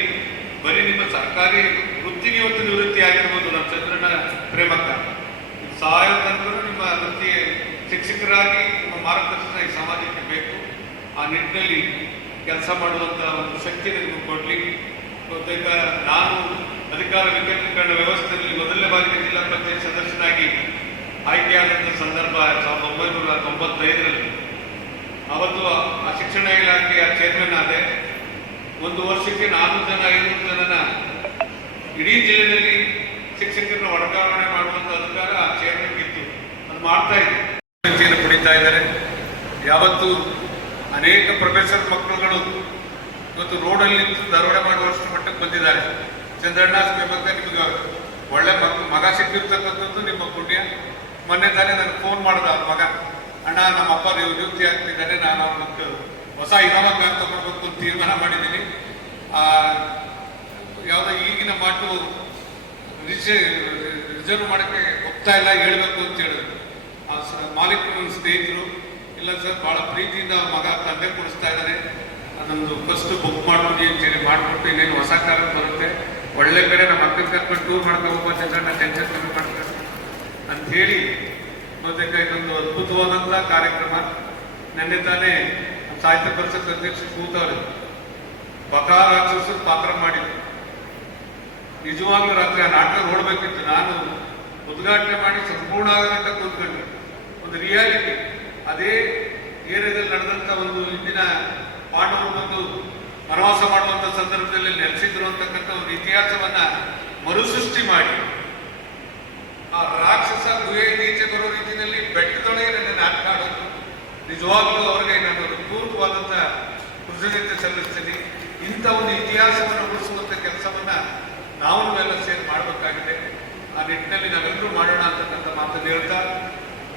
ಬರೀ ನಿಮ್ಮ ಸರ್ಕಾರಿ ವೃತ್ತಿಗೆ ಇವತ್ತು ನಿವೃತ್ತಿ ಆಗಿರ್ಬೋದು, ನಮ್ಮ ಚಂದ್ರನ ಪ್ರೇಮಕ್ಕ ಸಹಾಯ ತನಕ ನಿಮ್ಮ ವೃತ್ತಿ ಶಿಕ್ಷಕರಾಗಿ ನಿಮ್ಮ ಮಾರ್ಗದರ್ಶನ ಈ ಸಮಾಜಕ್ಕೆ ಬೇಕು. ಆ ನಿಟ್ಟಿನಲ್ಲಿ ಕೆಲಸ ಮಾಡುವಂಥ ಒಂದು ಶಕ್ತಿ ನಿಮಗೆ ಕೊಡಲಿ. ಬಹುತೇಕ ನಾನು ಅಧಿಕಾರ ವಿಕೇಂದ್ರೀಕರಣ ವ್ಯವಸ್ಥೆಯಲ್ಲಿ ಮೊದಲನೇ ಬಾರಿಗೆ ಜಿಲ್ಲಾ ಪಂಚಾಯತ್ ಸದಸ್ಯನಾಗಿ ಆಯ್ಕೆಯಾದಂಥ ಸಂದರ್ಭ 1995ರಲ್ಲಿ. ಅವತ್ತು ಆ ಶಿಕ್ಷಣ ಇಲಾಖೆಯ ಚೇರ್ಮನ್ ಆದೆ. ಒಂದು ವರ್ಷಕ್ಕೆ 400 ಜನ 500 ಜನನ ಇಡೀ ಜಿಲ್ಲೆಯಲ್ಲಿ ಶಿಕ್ಷಕರನ್ನ ವರ್ಗಾವಣೆ ಮಾಡುವಂಥ ಅಧಿಕಾರ ಆ ಚೇರ್ಮನ್ ಇತ್ತು. ಅದು ಮಾಡ್ತಾ ಇದ್ದಾರೆ, ಪಡಿತಾ ಇದ್ದಾರೆ. ಯಾವತ್ತು ಅನೇಕ ಪ್ರೊಫೆಸರ್ ಮಕ್ಕಳುಗಳು ಇವತ್ತು ರೋಡಲ್ಲಿ ದರೋಡೆ ಮಾಡುವಷ್ಟು ಮಟ್ಟಕ್ಕೆ ಬಂದಿದ್ದಾರೆ. ಚಂದ್ರಣ್ಣ ಬಗ್ಗೆ ನಿಮಗೆ ಒಳ್ಳೆ ಮಗ ಸಿಕ್ಕಿರ್ತಕ್ಕಂಥದ್ದು ನಿಮ್ಮ ಪುಣ್ಯ. ಮೊನ್ನೆ ತಾನೇ ನನಗೆ ಫೋನ್ ಮಾಡಿದ ಅವ್ರ ಮಗ, ಅಣ್ಣ ನಮ್ಮ ಅಪ್ಪ ನಿವೃತ್ತಿ ಆಗ್ತಿದ್ದಾರೆ, ನಾನು ಅವ್ರಿಗೆ ಹೊಸ ಇನೋವಾ ಕಾರ್ ತಗೊಳ್ಬೇಕು ಅಂತ ತೀರ್ಮಾನ ಮಾಡಿದ್ದೀನಿ. ಯಾವುದೋ ಈಗಿನ ಮಾತು ರಿಸರ್ವ್ ಮಾಡೋಕ್ಕೆ ಹೋಗ್ತಾ ಇಲ್ಲ, ಹೇಳ್ಬೇಕು ಅಂತ ಹೇಳಿದ್ರು. ಮಾಲೀಕರು ಸ್ನೇಹಿತರು, ಇಲ್ಲ ಸರ್ ಭಾಳ ಪ್ರೀತಿಯಿಂದ ಅವ್ರ ಮಗ ತಂದೆ ಕೊಡಿಸ್ತಾ ಇದ್ದಾರೆ, ಅದೊಂದು ಫಸ್ಟ್ ಬುಕ್ ಮಾಡ್ಬೋದು ಅಂತೇಳಿ ಮಾಡಿಕೊಟ್ಟು ಇನ್ನೇನು ಹೊಸ ಕಾಲ ಬರುತ್ತೆ, ಒಳ್ಳೆ ಕಡೆ ನಮ್ಮ ಅಕ್ಕನ ಕರ್ಕೊಂಡು ಟೂರ್ ಮಾಡ್ಕೊಂಡು ಹೋಗ್ಬೋದು ನಾನು ಟೆನ್ಷನ್ ಕಮ್ಮಿ ಮಾಡ್ಕೊಂಡು ಅಂಥೇಳಿ ಬಹುತೇಕ ಇದೊಂದು ಅದ್ಭುತವಾದಂಥ ಕಾರ್ಯಕ್ರಮ. ನೆನ್ನೆ ತಾನೇ ಸಾಹಿತ್ಯ ಪರಿಷತ್ ಅಧ್ಯಕ್ಷರು ಕೂತವ್ರೆ, ಬಕಾರ ರಾಕ್ಷಸರು ಪಾತ್ರ ಮಾಡಿದ್ರು. ನಿಜವಾಗ್ಲೂ ರಾತ್ರಿ ಆ ನಾಟಕ ನೋಡ್ಬೇಕಿತ್ತು. ನಾನು ಉದ್ಘಾಟನೆ ಮಾಡಿ ಸಂಪೂರ್ಣ ಆಗಂತ ಕೂತ್ಕೊಂಡ್ರೆ ಒಂದು ರಿಯಾಲಿಟಿ, ಅದೇ ಏರಿಯಾದಲ್ಲಿ ನಡೆದಂಥ ಒಂದು ಇಂದಿನ ಪಾಂಡವರು ಬಂದು ವನವಾಸ ಮಾಡುವಂಥ ಸಂದರ್ಭದಲ್ಲಿ ನೆಲೆಸಿದ್ರು ಅಂತಕ್ಕಂಥ ಒಂದು ಇತಿಹಾಸವನ್ನ ಮರುಸೃಷ್ಟಿ ಮಾಡಿ ಆ ರಾಕ್ಷಸ ಗುಹೆಯಿಂದ ಈಚೆ ಬರೋ ರೀತಿಯಲ್ಲಿ ಬೆಟ್ಟದೊಳಗೆ ನನ್ನ ನಾಟಕ ಆಡೋದು ನಿಜವಾಗ್ಲೂ ಅವರಿಗೆ ನಾನು ಪೂರ್ವವಾದಂಥ ಕೃತಜ್ಞತೆ ಸಲ್ಲಿಸ್ತೀನಿ. ಇಂಥ ಒಂದು ಇತಿಹಾಸವನ್ನು ಉಳಿಸುವಂಥ ಕೆಲಸವನ್ನ ನಾವೆಲ್ಲ ಸೇರಿ ಮಾಡಬೇಕಾಗಿದೆ. ಆ ನಿಟ್ಟಿನಲ್ಲಿ ನಾವೆಲ್ಲರೂ ಮಾಡೋಣ ಅಂತಕ್ಕಂಥ ಮಾತನ್ನು ಹೇಳ್ತಾ,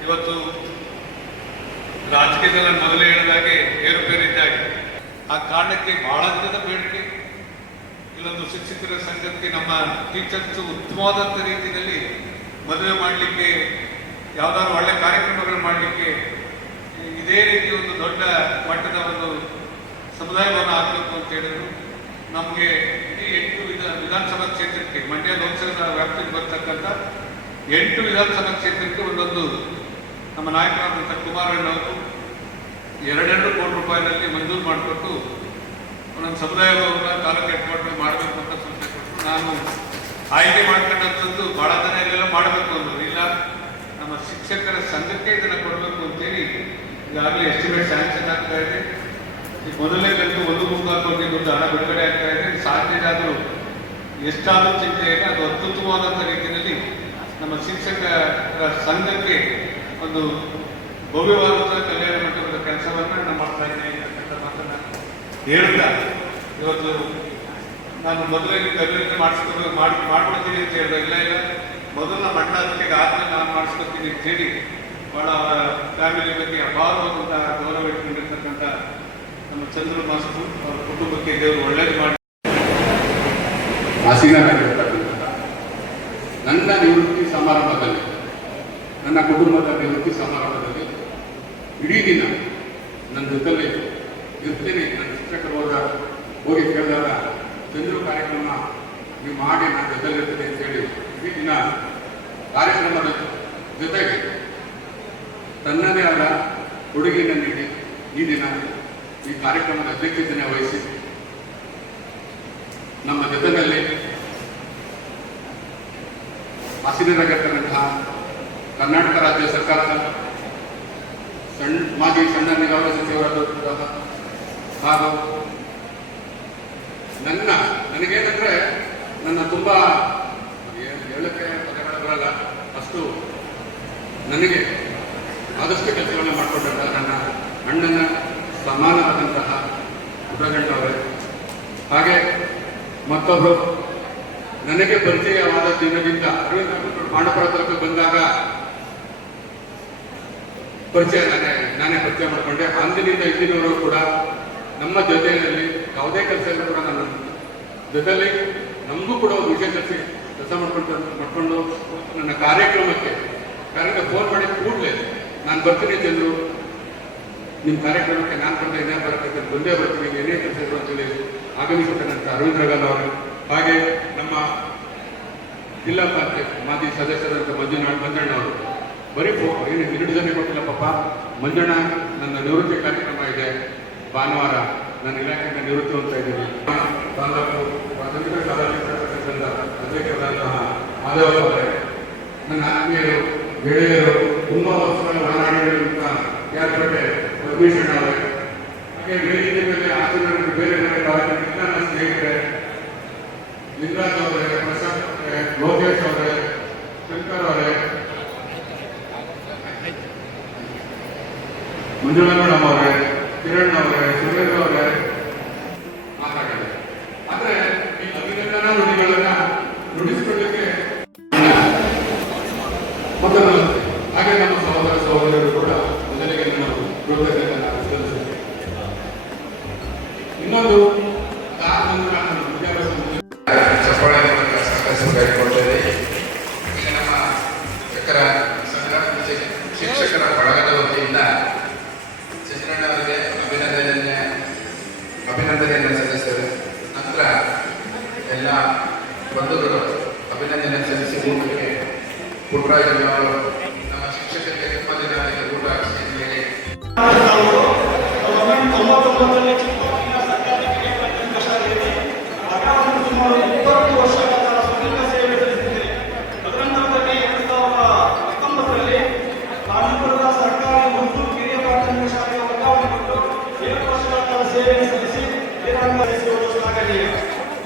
ಇವತ್ತು ರಾಜಕೀಯದಲ್ಲಿ ನಾನು ಮೊದಲೇ ಹೇಳಿದಾಗೆ ಏರುಪೇರಿದ್ದಾಗೆ ಆ ಕಾರಣಕ್ಕೆ ಬಹಳ ದಿನದ ಬೇಡಿಕೆ. ಇಲ್ಲೊಂದು ಶಿಕ್ಷಕರ ಸಂಘಕ್ಕೆ ನಮ್ಮ ಟೀಚರ್ಸ್ ಉತ್ತಮವಾದಂಥ ರೀತಿಯಲ್ಲಿ ಮದುವೆ ಮಾಡಲಿಕ್ಕೆ, ಯಾವ್ದಾದ್ರು ಒಳ್ಳೆ ಕಾರ್ಯಕ್ರಮಗಳು ಮಾಡಲಿಕ್ಕೆ, ಇದೇ ರೀತಿ ಒಂದು ದೊಡ್ಡ ಮಟ್ಟದ ಒಂದು ಸಮುದಾಯವನ್ನು ಆಗಬೇಕು ಅಂತ ಹೇಳಿದ್ರು. ನಮಗೆ ಇಡೀ 8 ವಿಧಾನಸಭಾ ಕ್ಷೇತ್ರಕ್ಕೆ, ಮಂಡ್ಯ ಲೋಕಸಭಾ ವ್ಯಾಪ್ತಿಗೆ ಬರ್ತಕ್ಕಂಥ 8 ವಿಧಾನಸಭಾ ಕ್ಷೇತ್ರಕ್ಕೆ ಒಂದೊಂದು ನಮ್ಮ ನಾಯಕರಾದಂಥ ಕುಮಾರಣ್ಣವರು 2 ಕೋಟಿ ರೂಪಾಯಿನಲ್ಲಿ ಮಂಜೂರು ಮಾಡಿಕೊಟ್ಟು ಒಂದೊಂದು ಸಮುದಾಯ ಭವನ ತಾಲೂಕು ಹೆಡ್ ಕ್ವಾರ್ಟರ್ ಮಾಡಬೇಕು ಅಂತ ಸೂಚನೆ ಕೊಟ್ಟು ನಾನು ಆಯ್ಕೆ ಮಾಡ್ಕೊಂಡಂಥದ್ದು ಬಹಳ ಜನ ಇಲ್ಲೆಲ್ಲ ಮಾಡಬೇಕು ಅಂದರು. ಇಲ್ಲ, ನಮ್ಮ ಶಿಕ್ಷಕರ ಸಂಘಕ್ಕೆ ಇದನ್ನು ಕೊಡಬೇಕು ಅಂತೇಳಿ ಈಗಾಗಲೇ ಎಸ್ಟಿಮೇಟ್ ಸ್ಯಾಂಕ್ಷನ್ ಆಗ್ತಾ ಇದೆ. ಈ ಮೊದಲನೇ ಕಂತು 1.3 ಕೋಟಿ ಹಣ ಬಿಡುಗಡೆ ಆಗ್ತಾ ಇದೆ. ಸಾಧ್ಯತೆ ಆದರೂ ಎಷ್ಟಾದರೂ ಚಿಂತೆ ಇಲ್ಲ, ಅದು ಅತ್ಯುತ್ತಮವಾದಂಥ ರೀತಿಯಲ್ಲಿ ನಮ್ಮ ಶಿಕ್ಷಕರ ಸಂಘಕ್ಕೆ ಒಂದು ಭವ್ಯವಾದಂಥ ಕಲ್ಯಾಣ ಮಂಟಪದ ಕೆಲಸವನ್ನು ನಾನು ಮಾಡ್ತಾ ಇದ್ದೇನೆ ಅಂತಕ್ಕಂಥ ಮಾತನ್ನು ಹೇಳ್ತಾ, ಇವತ್ತು ನಾನು ಮೊದಲೇ ಕಲ್ಯಾಣ ಮಾಡ್ಕೊಡ್ತೀನಿ ಅಂತ ಹೇಳಿದೆ. ಇಲ್ಲ, ಮೊದಲು ನಮ್ಮ ಅಣ್ಣ ಅದಕ್ಕೆ ಆದ್ಮೇಲೆ ನಾನು ಮಾಡಿಸ್ಕೊತೀನಿ ಅಂತ ಹೇಳಿ ಬಹಳ ಫ್ಯಾಮಿಲಿ ಬಗ್ಗೆ ಅಪಾರವಾದಂತಹ ಗೌರವ ಇಟ್ಕೊಂಡಿರ್ತಕ್ಕಂಥ ನಮ್ಮ ಚಂದ್ರ ಮಾಸ್ಟರ್ ಅವರ ಕುಟುಂಬಕ್ಕೆ ದೇವರು ಒಳ್ಳೇದು ಮಾಡಿ ಆಸೀನರಾಗಿರ್ತಕ್ಕಂಥ ನನ್ನ ನಿವೃತ್ತಿ ಸಮಾರಂಭದಲ್ಲಿ, ನನ್ನ ಕುಟುಂಬದ ನಿವೃತ್ತಿ ಸಮಾರಂಭದಲ್ಲಿ ಇಡೀ ದಿನ ನನ್ನ ಜೊತೆಲಿ ಇರ್ತೀನಿ. ನನ್ನ ಶಿಕ್ಷಕರು ಹೋಗಿ ಕೇಳಿದಾಗ ಚಂದ್ರು ಕಾರ್ಯಕ್ರಮ ನೀವು ಮಾಡಿ ನಾನು ಜೊತೆಲಿರ್ತೀನಿ ಅಂತೇಳಿ ಇಡೀ ದಿನ ಕಾರ್ಯಕ್ರಮದ ಜೊತೆಗೆ ತನ್ನದೇ ಆದ ಕೊಡುಗೆಯನ್ನು ನೀಡಿ ಈ ದಿನ ಈ ಕಾರ್ಯಕ್ರಮದ ಅಧ್ಯಕ್ಷತೆಯನ್ನು ವಹಿಸಿ ನಮ್ಮ ಜೊತೆಯಲ್ಲಿ ಆಸೀನರಾಗಿರ್ತಕ್ಕಂತಹ ಕರ್ನಾಟಕ ರಾಜ್ಯ ಸರ್ಕಾರದ ಮಾಜಿ ಸಣ್ಣ ನೀರಾವರಿ ಸಚಿವರಾದ ಹಾಗೂ ನನಗೇನಂದ್ರೆ ನನ್ನ ತುಂಬ ಹೇಳಕ್ಕೆ ಪದಗಳು ಬರಲ್ಲ, ಅಷ್ಟು ನನಗೆ ಆದಷ್ಟು ಕೆಲಸಗಳನ್ನ ಮಾಡಿಕೊಂಡಂತಹ ನನ್ನ ಅಣ್ಣನ ಸಮಾನವಾದಂತಹ ಪುಟ್ಟಗಣ್ಣವರೇ, ಹಾಗೆ ಮತ್ತೊಬ್ಬರು ನನಗೆ ಪರಿಚಯವಾದ ದಿನದಿಂದ ಪಾಂಡವಪುರ ತಾಲೂಕು ಬಂದಾಗ ಪರಿಚಯ ನಾನೇ ಪರಿಚಯ ಮಾಡಿಕೊಂಡೆ. ಅಂದಿನಿಂದ ಇಂದಿನವರು ಕೂಡ ನಮ್ಮ ಜೊತೆಯಲ್ಲಿ ಯಾವುದೇ ಕೆಲಸ ಕೂಡ ನನ್ನ ಜೊತೆಯಲ್ಲಿ ನಮಗೂ ಕೂಡ ಒಂದು ವಿಷಯ ಕೆಲಸ ಮಾಡ್ಕೊಂಡು ನನ್ನ ಕಾರ್ಯಕ್ರಮಕ್ಕೆ ಫೋನ್ ಮಾಡಿ ಕೂಡಲೇ ನಾನು ಬರ್ತೀನಿ ಚಂದ್ರು, ನಿಮ್ಮ ಕಾರ್ಯಕ್ರಮಕ್ಕೆ ನಾನು ಬಂದ ಏನೇ ಬರಬೇಕು ಬಂದೇ ಬರ್ತೀನಿ, ಏನೇ ಕೆಲಸ ಇದ್ರು ಅಂತೇಳಿ ಆಗಮಿಸಿರ್ತಕ್ಕಂಥ ಅರವಿಂದ್ ರಗಲ್ ಅವರು, ಹಾಗೆ ನಮ್ಮ ಜಿಲ್ಲಾ ಪಂಚಾಯತ್ ಮಾಜಿ ಸದಸ್ಯರಂತ ಮಂಜಣ್ಣ ಅವರು. ಬರೀ ಏನು 2 ಜನ ಕೊಟ್ಟಿಲ್ಲ ಪಾಪ. ಮಂಜಣ್ಣ ನನ್ನ ನಿವೃತ್ತಿ ಕಾರ್ಯಕ್ರಮ ಇದೆ ಭಾನುವಾರ, ನನ್ನ ಇಲಾಖೆಯಿಂದ ನಿವೃತ್ತಿ ಹೊಂದ್ತಾ ಇದ್ದೀನಿ. ತಾಲೂಕು ಪ್ರಾಥಮಿಕ ಶಾಲೆಯಲ್ಲಿ ಅಧ್ಯಕ್ಷರಾದಂತಹ ಮಾಧವ ಅವರೇ, ನನ್ನ ಆತ್ಮೀಯರು, ಗೆಳೆಯರು, ತುಂಬ ವರ್ಷಗಳ ಒಡನಾಡಿರುವಂಥ ಯಾರ್ಪೇಟೆ ಪರಮೇಶ್ವರ ಅವರೇ, ಹಾಗೆ ವೇದಿಕೆ ಮೇಲೆ ಆಚರಣೆ ಬೇರೆ ನನ್ನ ಸ್ನೇಹಿತರೆ ಲಿಂಗರಾಜ್ ಅವರೇ, ಪ್ರಸಾದ್ ಅವರೇ, ಲೋಕೇಶ್ ಅವರೇ, ಶಂಕರ್ ಅವರೇ, ಮಂಜುಳಗೌಡಮ್ಮ ಅವರೇ, ಕಿರಣ್ ಅವರೇ, ಸುರೇಂದ್ರ ಅವರೇ ಮಾತಾಡಿದ್ದಾರೆ. ಆದರೆ ಈ ಅಭಿನಂದನಾ ನುಡಿಗಳನ್ನ ನುಡಿಸಿಕೊಳ್ಳಲಿಕ್ಕೆ ಮೊದಲು ಹಾಗೆ ನಮ್ಮ ಸಹೋದರ ಸಹೋದರರು ಕೂಡ ಮೊದಲಿಗೆ ನಮ್ಮ ಕೃತಜ್ಞತೆಯನ್ನು ಸಲ್ಲಿಸುತ್ತೇವೆ. ಇನ್ನೊಂದು ನಾನು ಚಪ್ಪಾಳೆ ಕೈಗೊಳ್ತೇವೆ. ಈಗ ನಮ್ಮ ಚಕ್ರ ಸಂಘ ಶಿಕ್ಷಕರ ಬಳಗದ ವತಿಯಿಂದ ಸಚಿನಣ್ಣ ಅವರಿಗೆ ಅಭಿನಂದನೆಯನ್ನು ಸಲ್ಲಿಸ್ತೇವೆ. ನಂತರ ಎಲ್ಲ ಬಂಧುಗಳು ಅಭಿನಂದನೆ ಸಲ್ಲಿಸಿ ಊಟಕ್ಕೆ ಪುಟ್ಟರಾಜ ಅವರು ನಮ್ಮ ಶಿಕ್ಷಕರಿಗೆ ತುಂಬ ದಿನ ಊಟ ಹಾಕಿಸಿದ್ದೇವೆ. ಸುಮಾರು 20 ವರ್ಷಗಳ ಕಾಲ ಸ್ವತಂತ್ರ ಸೇವೆ ಸಲ್ಲಿಸಿದೆ. ತದನಂತರದಲ್ಲಿ 2019ರಲ್ಲಿ ಪಾಂಡವಪುರದ ಸರ್ಕಾರಿ ಉರ್ದು ಕಿರಿಯ ಪ್ರಾಥಮಿಕ ಶಾಲೆಯ ವರ್ಗಾವಣೆಗೊಂಡು 7 ವರ್ಷಗಳ ಕಾಲ ಸೇವೆಯನ್ನು ಸಲ್ಲಿಸಿ ವೀರಾಂಗನೆನಿಸುವುದು ಶ್ಲಾಘನೀಯ.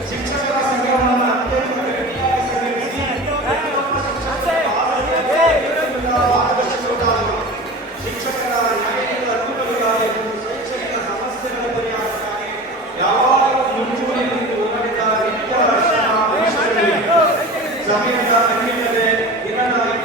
ಶಿಕ್ಷಕರ ಸಂಘವನ್ನು ಅತ್ಯಂತ ಗಟ್ಟಿಯಾಗಿ ಸಂಘಟಿಸಿ ಮಾರ್ಗದರ್ಶಕರು, ಶಿಕ್ಷಕರ ನ್ಯಾಯಯುತ ಅನುಕೂಲಕ್ಕಾಗಿ ಮತ್ತು ಶೈಕ್ಷಣಿಕ ಸಮಸ್ಯೆಗಳ ಪರಿಹಾರಕ್ಕಾಗಿ ಯಾವಾಗಲೂ ಮುಂಚೂಣಿಯಲ್ಲಿ ಹೋರಾಡಿದ ನಿತ್ಯ ಸಮಯದ ಅನ್ಯತೆ ಇರಲಾಗಿ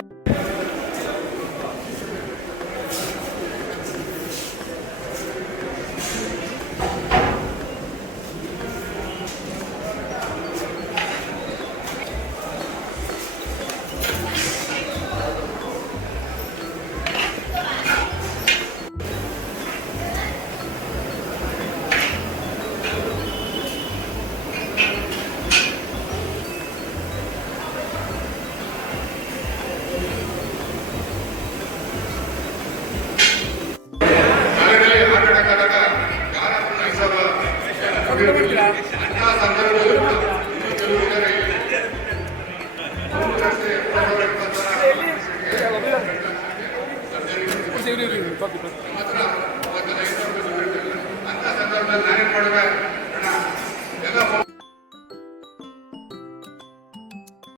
ಸಂದರ್ಭದಲ್ಲಿ